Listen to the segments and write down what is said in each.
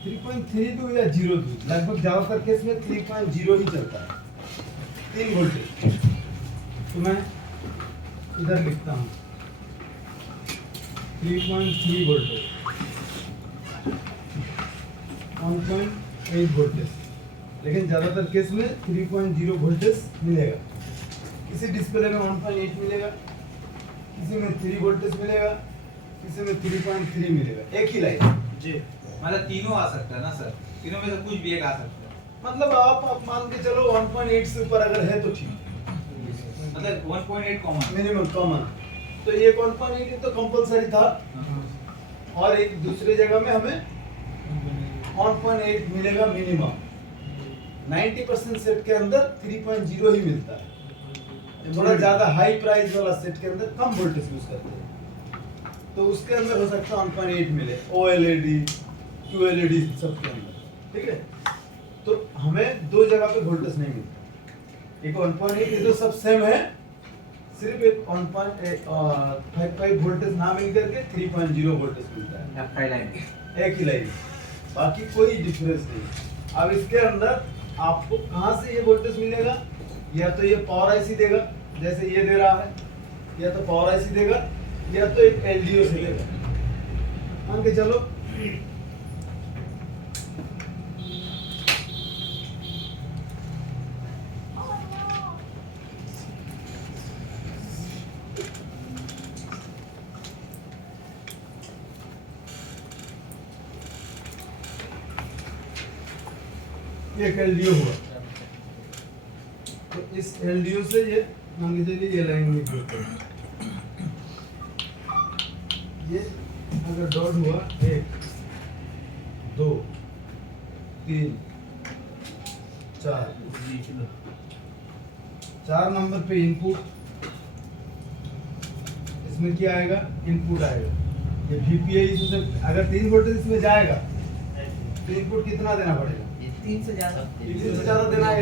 3.32 या 02, लगभग ज्यादातर केस में 3.0 ही चलता है, 3 वोल्टेज। तो मैं इधर लिखता हूँ 3.3 वोल्टेज, 1.8 वोल्टेज, लेकिन ज्यादातर केस में 3.0 वोल्टेज मिलेगा। किसी डिस्प्ले में 1.8 मिलेगा, किसी में 3 वोल्टेज मिलेगा, किसी में 3.3 मिलेगा, एक ही लाइन जी। मतलब तीनों आ सकता है ना सर, तीनों में से कुछ भी एक आ सकता है। मतलब आप मान के चलो 1.8 से ऊपर अगर है तो ठीक, मतलब 1.8 कॉमन मिनिमम कॉमन। तो ये 1.8 तो कंपलसरी था, और एक दूसरे जगह में हमें 1.8 मिलेगा मिनिमम। 90% सेट के अंदर 3.0 ही मिलता है। थोड़ा ज्यादा हाई प्राइस वाला सेट के अंदर कम वोल्टेज यूज करते हैं, तो उसके अंदर हो सकता है 1.8 मिले, OLED QLED सब के अंदर, ठीक है। तो हमें दो जगह पे वोल्टेज नहीं मिलता, एक 1.8, ये तो सब सेम है, सिर्फ एक 1.55 वोल्टेज ना मिल करके 3.0 वोल्टेज मिलता है, F5 लाइन। एक ही लाइन, बाकी कोई डिफरेंस नहीं। अब इसके अंदर आपको कहाँ से ये वोल्टेज मिलेगा, या तो ये पावर आईसी देगा, जैसे ये दे रहा है, या तो पावर आईसी देगा, या तो एक LDO से देगा। मान के चलो एक LDO हुआ, तो इस LDO से ये मान के चलिए ये लाइन निकलती है, ये अगर डॉट हुआ 1 2 3 4 नंबर पे इनपुट, इसमें क्या आएगा, इनपुट आएगा, ये VPI से अगर 3 वोल्टेज इसमें जाएगा तो इनपुट कितना देना पड़ेगा, 3 से ज्यादा, 3 से ज्यादा देना है।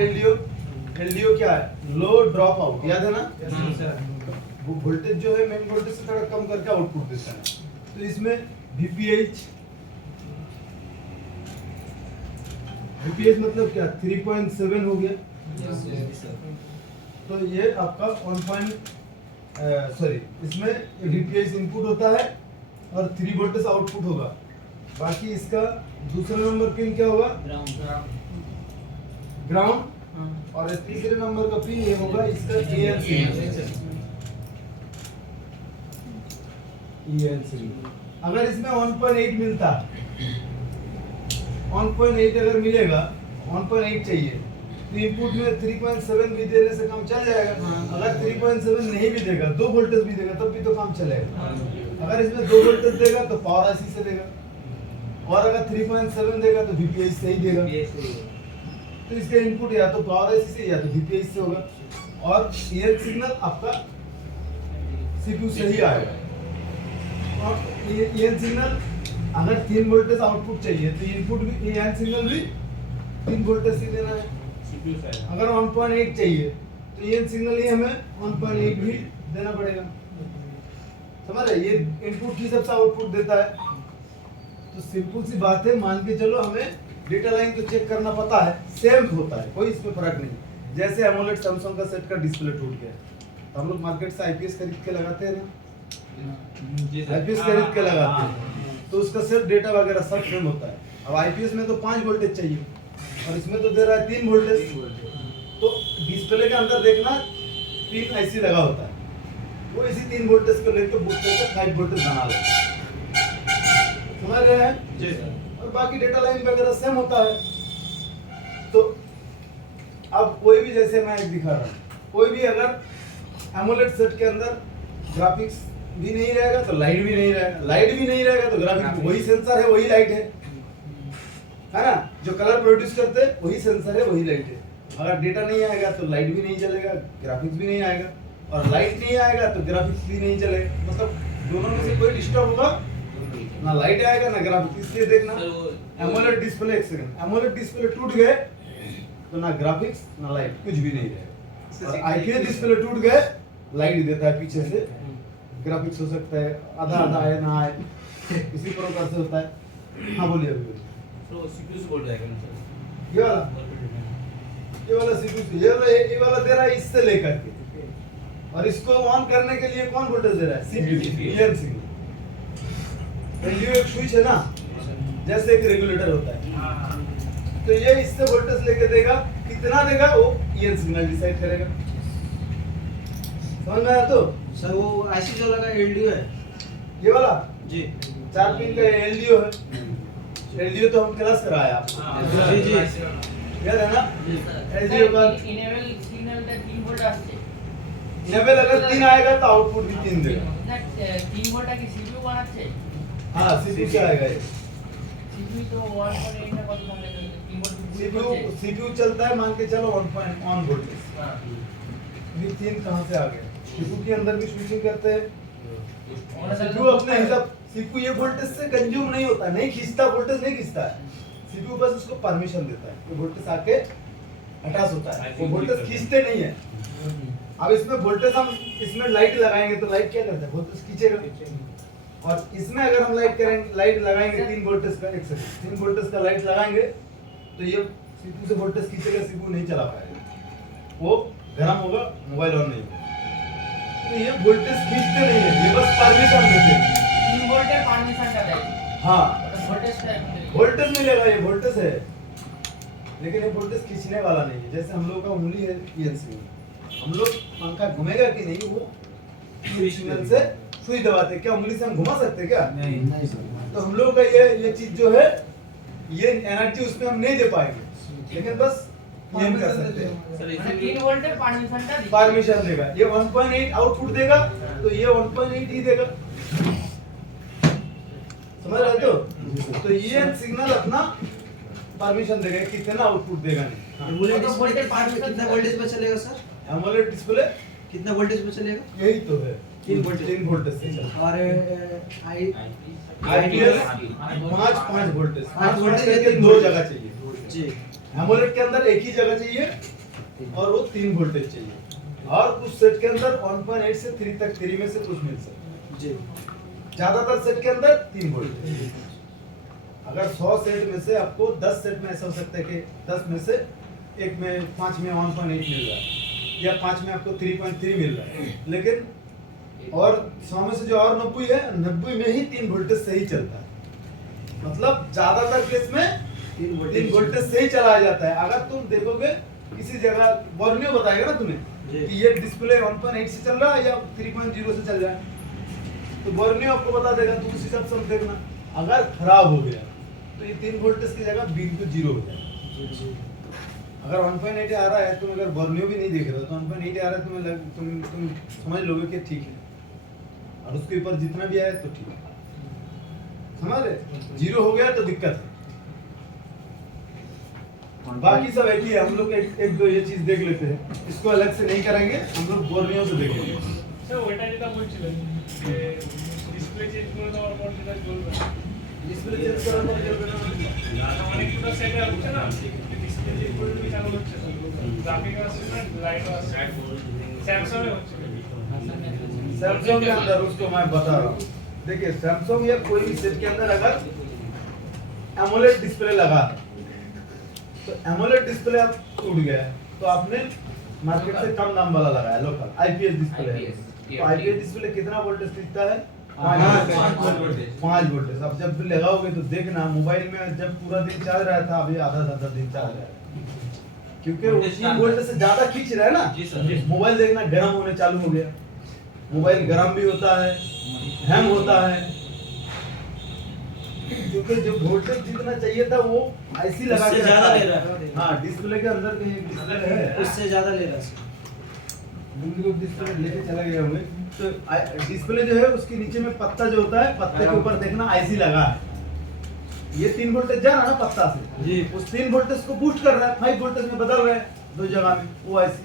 LDO क्या है, लो ड्रॉप आउट, याद है ना, वो वोल्टेज जो है मेन वोल्टेज से थोड़ा कम करके आउटपुट देता है। तो इसमें VPH मतलब क्या, 3.7 हो गया, तो ये आपका इसमें VPH इनपुट होता है और 3 वोल्टेज आउटपुट होगा। बाकी इसका दूसरा नंबर पिन क्या होगा, ग्राउंड, और तीसरे नंबर का पिन ये होगा इसका EN अगर इसमें 1.8 मिलता, 1.8 अगर मिलेगा, 1.8 चाहिए, तो इनपुट में 3.7 भी देने से काम चल जाएगा। अगर 3.7 नहीं भी देगा, 2 वोल्टेज भी देगा, तब भी तो काम चलेगा। अगर इसमें 2 वोल्टेज देगा तो पावर आईसी से देगा, और अगर 3.7 देगा तो VPH से ही देगा। तो इसका इनपुट या तो पावर आईसी से या तो VPH से होगा, और ये सिग्नल आपका CPU से ही आएगा। और ये सिग्नल अगर 3 वोल्टेज आउटपुट चाहिए तो इनपुट भी, ये सिग्नल भी 3 वोल्टेज से देना है। अगर 1.8 चाहिए तो ये सिग्नल ही हमें 1.8 भी देना पड़ेगा, समझ रहे, ये इनपुट की सबसे आउटपुट देता है। तो सिंपल सी बात है, मान के चलो हमें डेटा लाइन तो चेक करना पता है, सेम होता है, कोई इसमें फर्क नहीं। जैसे एमोलेड सैमसंग का सेट का डिस्प्ले टूट गया, तो हम लोग मार्केट से IPS खरीद के लगाते हैं ना, IPS खरीद के लगाते हैं, तो उसका सिर्फ डेटा वगैरह सब सेम होता है। अब IPS में तो 5 वोल्टेज चाहिए, और इसमें तो दे रहा है 3 वोल्टेज, तो डिस्प्ले के अंदर देखना 3 IC लगा होता है, वो इसी 3 वोल्टेज को लेकर बुक करके 5 वोल्टेज बना लेते हैं, समझ रहे हैं जी। और बाकी डेटा लाइन वगैरह सेम होता है। तो अब कोई भी, जैसे मैं एक दिखा रहा हूँ, कोई भी अगर एमोलेड सेट के अंदर ग्राफिक्स भी नहीं रहेगा तो लाइट भी नहीं रहेगा, लाइट भी नहीं रहेगा तो ग्राफिक्स, वही सेंसर है वही लाइट है ना, जो कलर प्रोड्यूस करते हैं वही सेंसर है वही लाइट है। अगर डेटा नहीं आएगा तो लाइट भी नहीं चलेगा, ग्राफिक्स भी नहीं आएगा, और लाइट नहीं आएगा तो ग्राफिक्स भी नहीं चलेगा, मतलब दोनों में से कोई डिस्टर्ब होगा, ना लाइट आएगा ना ग्राफिक्स। इसलिए देखना एमोलेड डिस्प्ले, एक सेकंड, एमोलेड डिस्प्ले टूट गए तो ना ग्राफिक्स ना लाइट, कुछ भी नहीं रहेगा। और IPS डिस्प्ले टूट गए, लाइट देता है पीछे से, ग्राफिक्स हो सकता है आधा आधा आए ना आए, इसी प्रकार से होता है। हाँ बोलिए अभी। तो सीपीयू से बोल जाएगा ना सर। ये वाला CPU ये वाला दे रहा है इससे लेकर के, और इसको ऑन करने के लिए कौन वोल्टेज दे रहा है? CPU EN signal. एलडीओ एक स्विच है ना, जैसे एक रेगुलेटर होता है, तो ये इससे वोल्टेज लेके देगा, कितना देगा वो EN सिग्नल डिसाइड करेगा। समझ में आया? तो सर वो आईसी जो लगा एलडीओ है ये वाला जी 4 पिन का एलडीओ है। एलडीओ तो हम क्लास कराया आपको, जी जी याद है ना? एलडीओ का इनेबल सिग्नल का 3 वोल्ट আসছে इनेबल अगर 3 आएगा तो आउटपुट भी 3 देगा। না 3 वोल्ट কি সিপিইউ বানাচ্ছে हाँ CPU से आएगा ये। সিপিইউ তো 1.8 না কত থাকে 3 वोल्ट CPU चलता है, मान के चलो 1.1 वोल्टेज। हां ये 3 कहाँ से आ गए? CPU के अंदर भी स्विचिंग करते हैं। CPU अपने हिसाब, CPU ये वोल्टेज से कंज्यूम नहीं होता, नहीं खींचता, वोल्टेज नहीं खींचता है। CPU बस उसको परमिशन देता है, वो वोल्टेज आके अटैच होता है, वो वोल्टेज खींचते नहीं है। अब इसमें वोल्टेज हम इसमें लाइट लगाएंगे तो लाइट क्या करता है? वोल्टेज खींचेगा। और इसमें अगर हम लाइट करेंगे, लाइट लगाएंगे 3 वोल्टेज का, 1 सेकंड, 3 वोल्टेज का लाइट लगाएंगे तो ये CPU से वोल्टेज खींचेगा, CPU नहीं चला पाएगा, वो गर्म होगा, मोबाइल ऑन नहीं होगा। तो ये वोल्टेज खींचते नहीं है, ये बस परमिशन देते हैं। 3 वोल्टेর পারমিশনটা দেয় हाँ ভোল্টেজটা वोल्टेज मिलेगा, ये वोल्टेज है, लेकिन ये वोल्टेज खींचने वाला नहीं है। जैसे हम लोग का उंगली है ENC, हम लोग पंखा घूमेगा कि नहीं, वो सिग्नल से सुई दबाते हैं। क्या उंगली से हम घुमा सकते हैं क्या? नहीं तो हम लोग का ये चीज जो है, ये एनर्जी उसमें हम नहीं दे पाएंगे, लेकिन बस ये कर सकते हैं, सर মানে इसीलिए 3 वोल्টের পারমিশনটা দিচ্ছে परमिशन देगा। ये 1.8 आउटपुट देगा, तो ये 1.8 ही देगा। समझ रहे हो? तो ये सिग्नल अपना परमिशन देगा, कितना आउटपुट देगा नहीं। एमुलेट तो डिस्प्ले वोल्टेज कितना वोल्टेज पे चलेगा सर? एमोलेड डिस्प्ले कितना वोल्टेज पे चलेगा? यही तो है, 3 3 वोल्टेज से चलता और आई है। IPS 5 वोल्टेज, 5 वोल्टेज वोल्टेज के 2 जगह चाहिए। जी एमोलेड के अंदर एक ही जगह चाहिए, और वो 3 वोल्टेज चाहिए। और कुछ सेट के अंदर 1.8 से 3 तक, 3 में से कुछ मिल सकता है। जी ज्यादातर सेट के अंदर 3 वोल्टेज। अगर 100 सेट में से आपको 10 सेट में ऐसा हो सकता है कि 10 में से एक में 5 में 1.8 मिल रहा है, या 5 में आपको 3.3 मिल रहा है, लेकिन और 100 में से जो और 90 है, 90 में ही 3 वोल्टेज से ही चलता है। मतलब ज्यादातर केस में 3 वोल्टेज से ही चलाया जाता है। अगर तुम देखोगे किसी जगह, बोर्नियो बताएगा ना तुम्हें जी। कि ये डिस्प्ले 1.8 से चल रहा है या 3.0 से चल रहा है, तो बोर्नियो आपको बता देगा, तो उस हिसाब से हम देखना। अगर खराब हो गया तो ये 3 वोल्टेज की जगह बिल्कुल 0 हो जाएगा। अगर 1.8 आ रहा है, तुम अगर बोर्नियो भी नहीं देख रहे हो तो 1.8 आ रहा है, तुम समझ लोगे कि ठीक है, और उसके ऊपर जितना भी आया तो ठीक है। समझ रहे? 0 हो गया तो दिक्कत है। बाकी सब एक ही है। हम लोग एक दो ये चीज देख लेते हैं, इसको अलग से नहीं करेंगे, हम लोग बोर्नियो से देखेंगे। স্যার ওইটা যেটা বলছিলেন যে ডিসপ্লে চেঞ্জ করে দেওয়ার পর যেটা চলবে डिस्प्ले चेंज করার পরে চলবে না? অনেকটা সেটা হচ্ছে না ডিসপ্লে চেঞ্জ করে দিলে চালু হচ্ছে গ্রাফিক আসছে না লাইট আসছে স্যামসাং এ হচ্ছে सैमसंग के अंदर उसको मैं बता रहा हूँ। देखिए सैमसंग या कोई भी सेट के अंदर अगर एमोलेड डिस्प्ले लगा है, तो एमोलेड डिस्प्ले आप टूट गया है, तो आपने मार्केट से कम दाम वाला लगाया, लोकल IPS डिस्प्ले है। तो IPS डिस्प्ले कितना वोल्टेज खींचता है? 5 वोल्टेज। अब जब भी लगाओगे तो देखना, मोबाइल में जब पूरा दिन चल रहा था, अभी आधा दिन चल रहा है, क्योंकि वोल्टेज 3 वोल्ट से ज्यादा खींच रहा है ना। जी सर। मोबाइल देखना गर्म होने चालू हो गया, मोबाइल गर्म भी होता है, हैंग होता है, क्योंकि जो वोल्टेज जितना चाहिए था वो IC लगा उससे के ज्यादा रखा ले है। रहा है। हाँ, डिस्प्ले के अंदर भी एक डिस्प्ले है, उससे ज्यादा ले रहा है सर। वीडियो डिस्प्ले लेके चला गया होंगे, तो डिस्प्ले जो है उसके नीचे में पत्ता जो होता है, पत्ते के ऊपर देखना IC लगा है। ये 3 वोल्टेज जा रहा है ना पत्ता से, जी। उस 3 वोल्टेज को बूस्ट कर रहा है, 5 वोल्टेज में बदल रहा है 2 जगह में, वो IC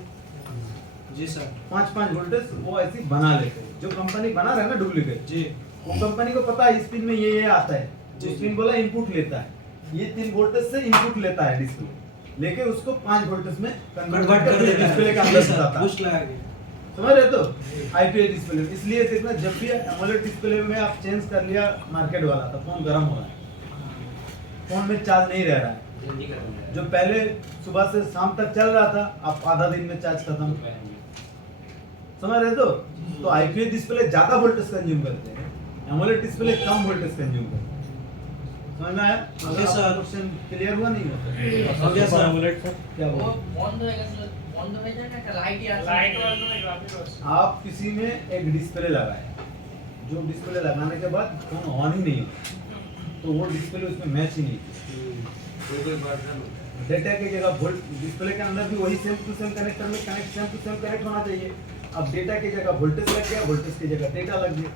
जी सर 5 वोल्टेज वो IC बना लेते हैं। जो कंपनी बना रहा है ना डुप्लीकेट, जी वो कंपनी को पता है इस पिन में ये आता है, जी। उस पिन बोला इनपुट लेता है, ये 3 वोल्टेज से इनपुट लेता है डिस्प्ले, लेके उसको 5 वोल्टेज में कन्वर्ट कन्वर्ट कर करके देता है डिस्प्ले के जी अंदर सर, जाता है। बूस्ट लगा के। समझ रहे तो IPS डिस्प्ले, इसलिए देखना जब भी एमोलेड डिस्प्ले में आप चेंज कर लिया मार्केट वाला, तो फोन गर्म हो रहा है, फोन में चार्ज नहीं रह रहा है। जल्दी खत्म हो जाएगा। जो पहले सुबह से शाम तक चल रहा था, अब आधा दिन में चार्ज खत्म। समझ रहे तो आईपीएस डिस्प्ले ज्यादा वोल्टेज कंज्यूम करते हैं, एमोलेड डिस्प्ले कम वोल्टेज कंज्यूम करते हैं। समझ में आया? Okay sir. क्वेश्चन क्लियर हुआ नहीं हुआ? हो गया सर। क्या वो बोला? বন্ধ হয়ে গেছিল, বন্ধ হয়ে যায় না, একটা লাইটই আছে। लाइट वाला नहीं ग्राफिक वाला। आप किसी में एक डिस्प्ले लगाए, जो डिस्प्ले लगाने के बाद फोन ऑन ही नहीं होता, तो वो डिस्प्ले उसमें मैच ही नहीं होती। कोई वर्जन डेटा की जगह वोल्ट डिस्प्ले के अंदर भी वही सेम टू सेम कनेक्टर में सेम टू सेम कनेक्ट होना चाहिए। अब डेटा की जगह वोल्टेज लग गया, वोल्टेज की जगह डेटा लग गया,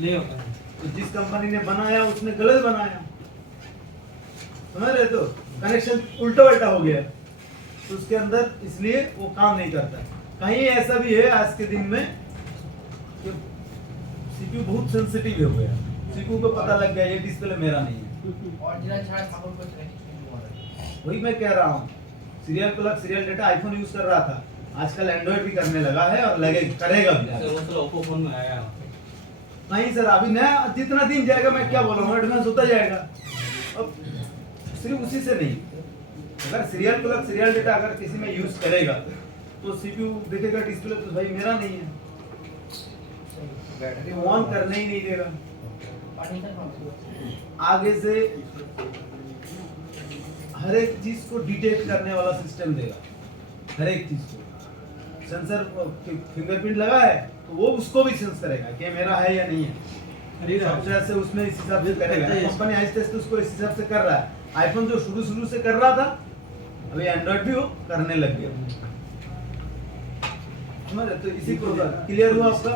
नहीं होता है। तो जिस कंपनी ने बनाया उसने गलत बनाया। समझ रहे तो कनेक्शन उल्टा उल्टा हो गया, तो उसके अंदर इसलिए वो काम नहीं करता। कहीं ऐसा भी है आज के दिन में कि सीपीयू बहुत सेंसिटिव हो गया, सीपीयू को पता लग गया ये डिस्प्ले मेरा नहीं है। অরিজিনাল ছাড়া ঠাকুর করতে নাকি কিছু বলে। वही मैं कह रहा हूँ, serial plug serial data iPhone use कर रहा था, आजकल एंड्रॉइड भी करने लगा है और लगे करेगा भी। वो तो ओप्पो फोन में आया। नहीं सर, अभी नया जितना दिन जाएगा मैं क्या बोल रहा हूँ, एडवांस होता जाएगा। अब सिर्फ उसी से नहीं, अगर सीरियल प्लग सीरियल डेटा अगर किसी में यूज करेगा तो सीपीयू देखेगा डिस्प्ले तो भाई मेरा नहीं है, ऑन करने ही नहीं देगा। পারমিশন পাবো। आगे से हर एक चीज को डिटेक्ट करने वाला सिस्टम देगा, हर एक चीज को। सेंसर फिंगरप्रिंट लगा है तो वो उसको भी सेंस करेगा कि मेरा है या नहीं है, सॉफ्टवेयर से उसमें इस हिसाब से करेगा। कंपनी आहिस्ते आहिस्ते उसको इस हिसाब से कर रहा है। आईफोन जो शुरू से कर रहा था, अभी एंड्रॉइड भी वो करने लग गया। समझ रहे? तो इसी को क्लियर हुआ आपका?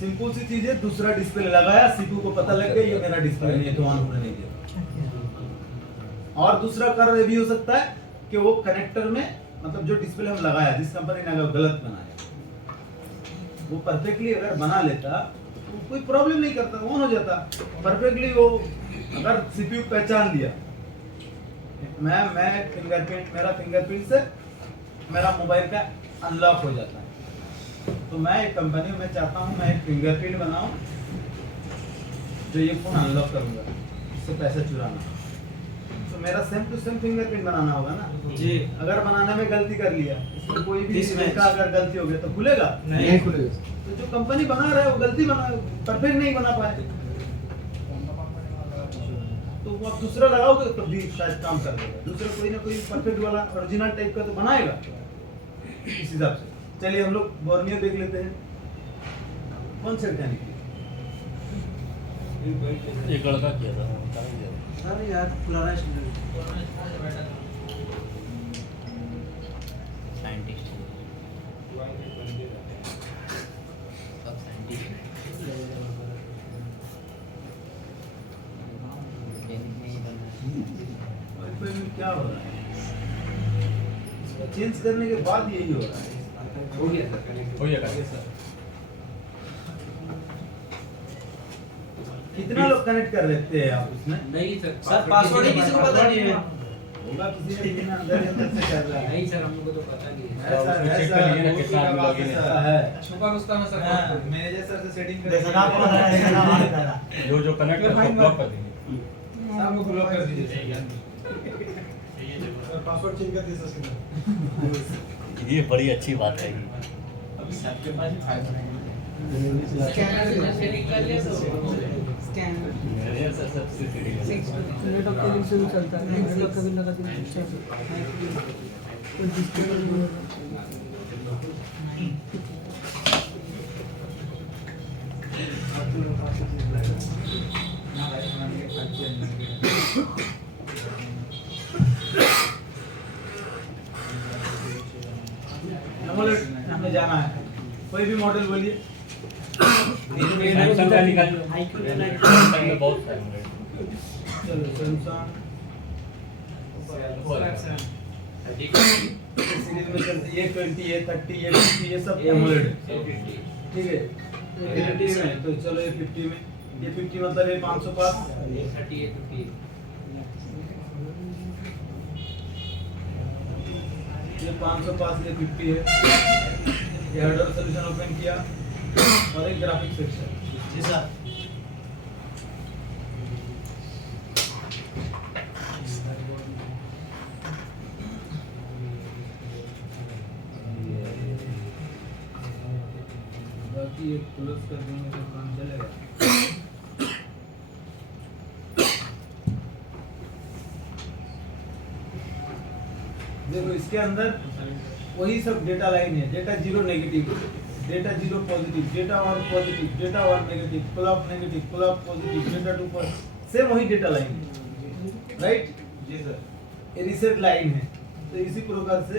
सिंपल सी चीज है, दूसरा डिस्प्ले लगाया, सीपीयू को पता लग गया ये मेरा डिस्प्ले नहीं है तो ऑन होने नहीं दिया। और दूसरा कारण ये भी हो सकता है कि वो कनेक्टर में मतलब जो डिस्प्ले हम लगाया, जिस कंपनी ने अगर गलत बनाया, वो परफेक्टली अगर बना लेता तो कोई प्रॉब्लम नहीं करता, ऑन हो जाता परफेक्टली। वो अगर सीपीयू पहचान लिया मैं फिंगरप्रिंट, मेरा फिंगरप्रिंट से मेरा मोबाइल का अनलॉक हो जाता है, तो मैं एक कंपनी में चाहता हूँ मैं एक फिंगरप्रिंट बनाऊं जो ये फोन अनलॉक करूंगा, इससे पैसा चुराना, तो मेरा सेम टू सेम फिंगरप्रिंट बनाना होगा ना जी। अगर बनाने में गलती कर लिया, इसमें कोई भी Mismatch। इसका अगर गलती हो गई तो खुलेगा नहीं खुलेगा। तो जो कंपनी बना रहा है वो गलती बना, परफेक्ट नहीं बना पाए, तो वो आप दूसरा लगाओगे तो भी शायद काम कर देगा, दूसरा कोई ना कोई परफेक्ट वाला ओरिजिनल टाइप का तो बनाएगा इस हिसाब से। चलिए हम लोग बोर्नियर देख लेते हैं, कौन से मैकेनिक एक लड़का किया था सर यार पुराना स्टूडेंट। साइंटिस्ट वाईफाई में क्या हो रहा है, चेंज करने के बाद यही हो रहा है। हो गया सर, कनेक्ट हो गया सर। कितना लोग कनेक्ट कर लेते हैं आप उसमें? नहीं सर, सर पासवर्ड ही किसी को पता नहीं है। होगा किसी ने बिना अंदर ही अंदर से कर रहा है। नहीं सर, हम लोग को तो पता नहीं है। ऐसा उसको चेक कर लिए ना कितना आदमी लॉगिन है। ऐसा है। छुपा उसका मैं सर मैनेजर सर से सेटिंग कर जो जो कनेक्ट है उसको ब्लॉक कर देंगे। सबको ब्लॉक कर दीजिए। पासवर्ड चेंज कर दीजिए उसके ये बड़ी अच्छी बात है। अभी सबके पास फाइबर है। स्कैनर से सेटिंग कर लिया तो मैनेजर सर सबसे नेट ऑफ टेलिंग से भी चलता है, नेट ऑफ कभी लगा दिन अच्छा से कोई डिस्प्ले हमें जाना है, कोई भी मॉडल बोलिए। सैमसंग का निकालिए। सैमसंग में बहुत सारे हैं। चलो सैमसंग सीरीज में चलती है, 20, 30, 50, ये सब एमोलेड है। ठीक है, ये 50 में, तो चलो ये 50 में, ये 50 मतलब ये 505, 38 50 ये 505, ये 50 है। ये हार्डवेयर सॉल्यूशन ओपन किया और एक ग्राफिक्स सेक्शन। जी सर। ये क्लोज कर देंगे तो काम चलेगा। देखो इसके अंदर वही सब डेटा लाइन है, data 0 negative, data 0 positive, data 1 positive, data 1 negative, pull up negative, pull up positive, data 2 positive, same वही डेटा लाइन है, राइट? जी सर। ये रीसेट लाइन है। तो इसी प्रकार से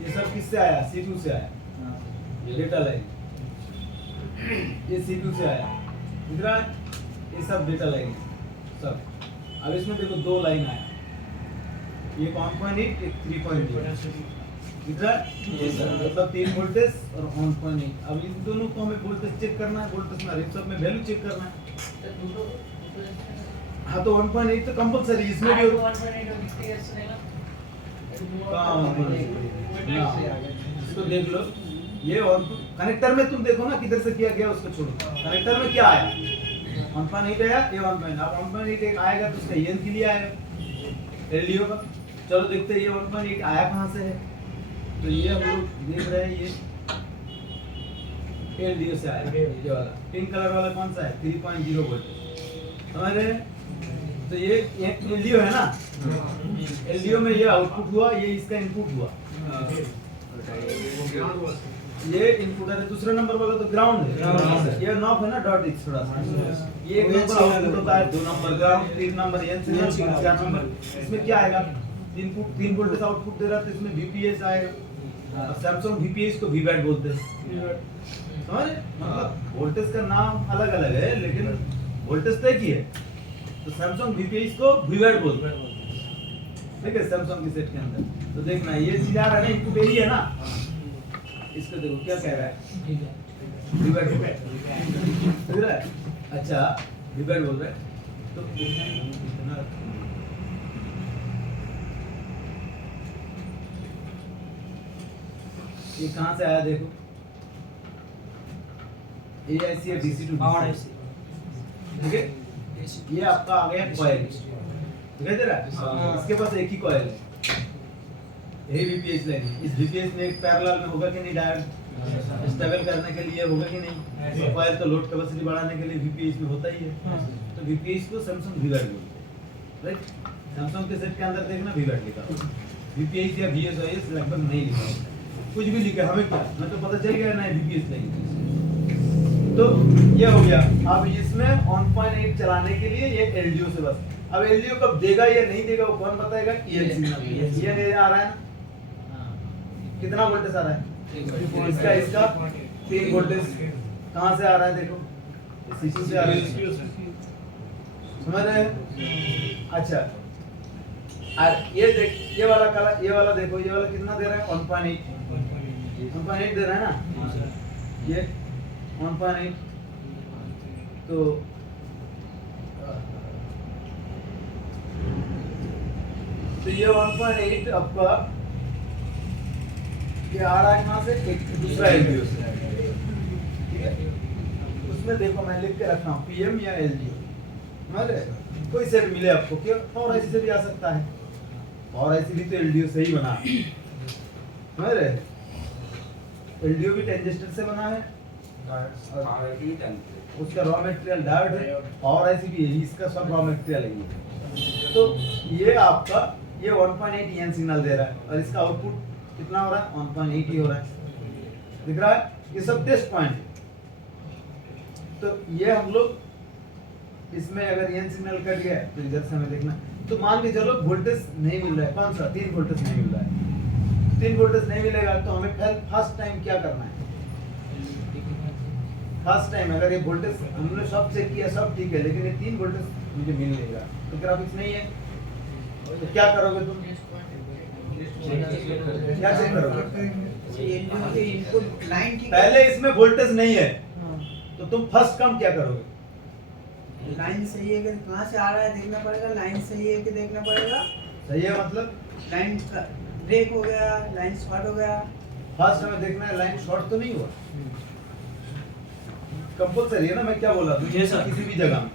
ये सब किससे आया? C2 से आया, ये डेटा लाइन, ये C2 से आया, दिख रहा है? ये सब डेटा लाइन है सब। अब इसमें देखो दो लाइन आया, ये 1.8, एक 3.8, दिख रहा है? मतलब 3 वोल्टेज और 1.8। अब इन दोनों को हमें वोल्टेज चेक करना है, वोल्टेज में सब में वैल्यू चेक करना है। हाँ तो 1.8 तो कंपलसरी इसमें भी इसको देख लो, ये और कनेक्टर में तुम देखो ना किधर से किया गया, उसको छोड़ो। कनेक्टर में क्या आया? 1.8 आया, ये 1.8। अब 1.8 आएगा तो उसका EN के लिए आएगा LDO का। चलो देखते हैं ये 1.8 आया कहाँ से है। तो ये हम लोग देख रहे हैं, ये LDO से आया, ये वाला पिंक कलर वाला कौन सा है? 3.0 वोल्ट, समझ रहे हैं? तो ये LDO है ना, LDO में ये आउटपुट हुआ, ये इसका इनपुट हुआ, ये इनपुट है। दूसरा नंबर वाला तो ग्राउंड है, ये नॉब है ना, डॉट इच थोड़ा सा, ये एक नंबर आउटपुट होता है, 2 number ground, 3 number N signal, 4 number. इसमें क्या आएगा? 3 वोल्टेज आउटपुट दे रहा है तो इसमें VPS आएगा। सैमसंग VPS को VBAT बोलते हैं, समझ? मतलब वोल्टेज का नाम अलग अलग है लेकिन वोल्टेज तय की है। तो सैमसंग VPS को VBAT बोलते हैं, ठीक है? सैमसंग की सेट के अंदर तो देखना ये चीज आ रहा है ना, इनपुट यही है ना, इसको देखो क्या कह रहा है, ठीक है, VBAT बोल रहा है। अच्छा VBAT बोल रहा है तो ये कहाँ से आया देखो, AIC है DC to DC, ठीक है? ये आपका आ गया कॉइल, दिखाई दे रहा है? इसके पास एक ही कॉइल है, यही VPS लाइन है। इस VPS में एक पैरेलल में होगा कि नहीं डायोड, स्टेबल करने के लिए होगा कि नहीं? तो कॉइल तो लोड कैपेसिटी बढ़ाने के लिए VPS में होता ही है। तो VPS को सैमसंग VBAT बोलते हैं, राइट? सैमसंग के सेट के अंदर देखना VBAT लिखा होगा, VPS या VSOS लगभग नहीं लिखा होगा, कुछ भी लिखा हमें क्या, मैं तो पता चल गया ना VPS नहीं। तो ये हो गया। अब इसमें 1.8 चलाने के लिए ये LDO से बस, अब LDO कब देगा या नहीं देगा वो कौन बताएगा? EN सिग्नल, EN आ रहा है ना, कितना वोल्टेज आ रहा है? इसका 3 वोल्टेज कहाँ से आ रहा है? देखो C2 से आ रहा है, समझ रहे हैं? अच्छा और ये देख, ये वाला कलर, ये वाला देखो, ये वाला कितना दे रहा है? 1.8 दे रहा है ना, ये 1.8। तो ये 1.8 आपका ये आ रहा है कहाँ से? एक दूसरा LDO से, ठीक है? उसमें देखो मैं लिख के रखा हूँ PM या LDO, समझ रहे? कोई से भी मिले आपको, क्या और ऐसे भी आ सकता है, और ऐसे भी तो LDO से ही बना है, समझ रहे? LDO भी ट्रांजिस्टर से बना है, उसका रॉ मटेरियल डायोड है, और ऐसी भी है, इसका सब रॉ मटेरियल है। तो ये आपका ये 1.8 EN सिग्नल दे रहा है और इसका आउटपुट कितना हो रहा है? 1.8 ही हो रहा है, दिख रहा है? ये सब टेस्ट पॉइंट है। तो ये हम लोग इसमें अगर EN सिग्नल कट गया तो इधर से हमें देखना, तो मान के चलो वोल्टेज नहीं मिल रहा है, कौन सा? 3 वोल्टेज नहीं मिल रहा है। 3 वोल्टेज नहीं मिलेगा तो हमें फर्स्ट टाइम क्या करना है? फर्स्ट टाइम अगर ये वोल्टेज हमने सब चेक किया, सब ठीक है, लेकिन ये 3 वोल्टेज मुझे मिल नहीं रहा, तो ग्राफिक्स नहीं है, तो क्या करोगे तुम? क्या चेक करोगे? पहले इसमें वोल्टेज नहीं है तो तुम फर्स्ट काम क्या करोगे? लाइन सही है कि कहाँ से आ रहा है देखना पड़ेगा, लाइन सही है कि देखना पड़ेगा। सही है मतलब लाइन ब्रेक हो गया, लाइन शॉर्ट हो गया, फर्स्ट हमें देखना है लाइन शॉर्ट तो नहीं हुआ, कंपल्सरी है ना। मैं क्या बोला किसी भी जगह में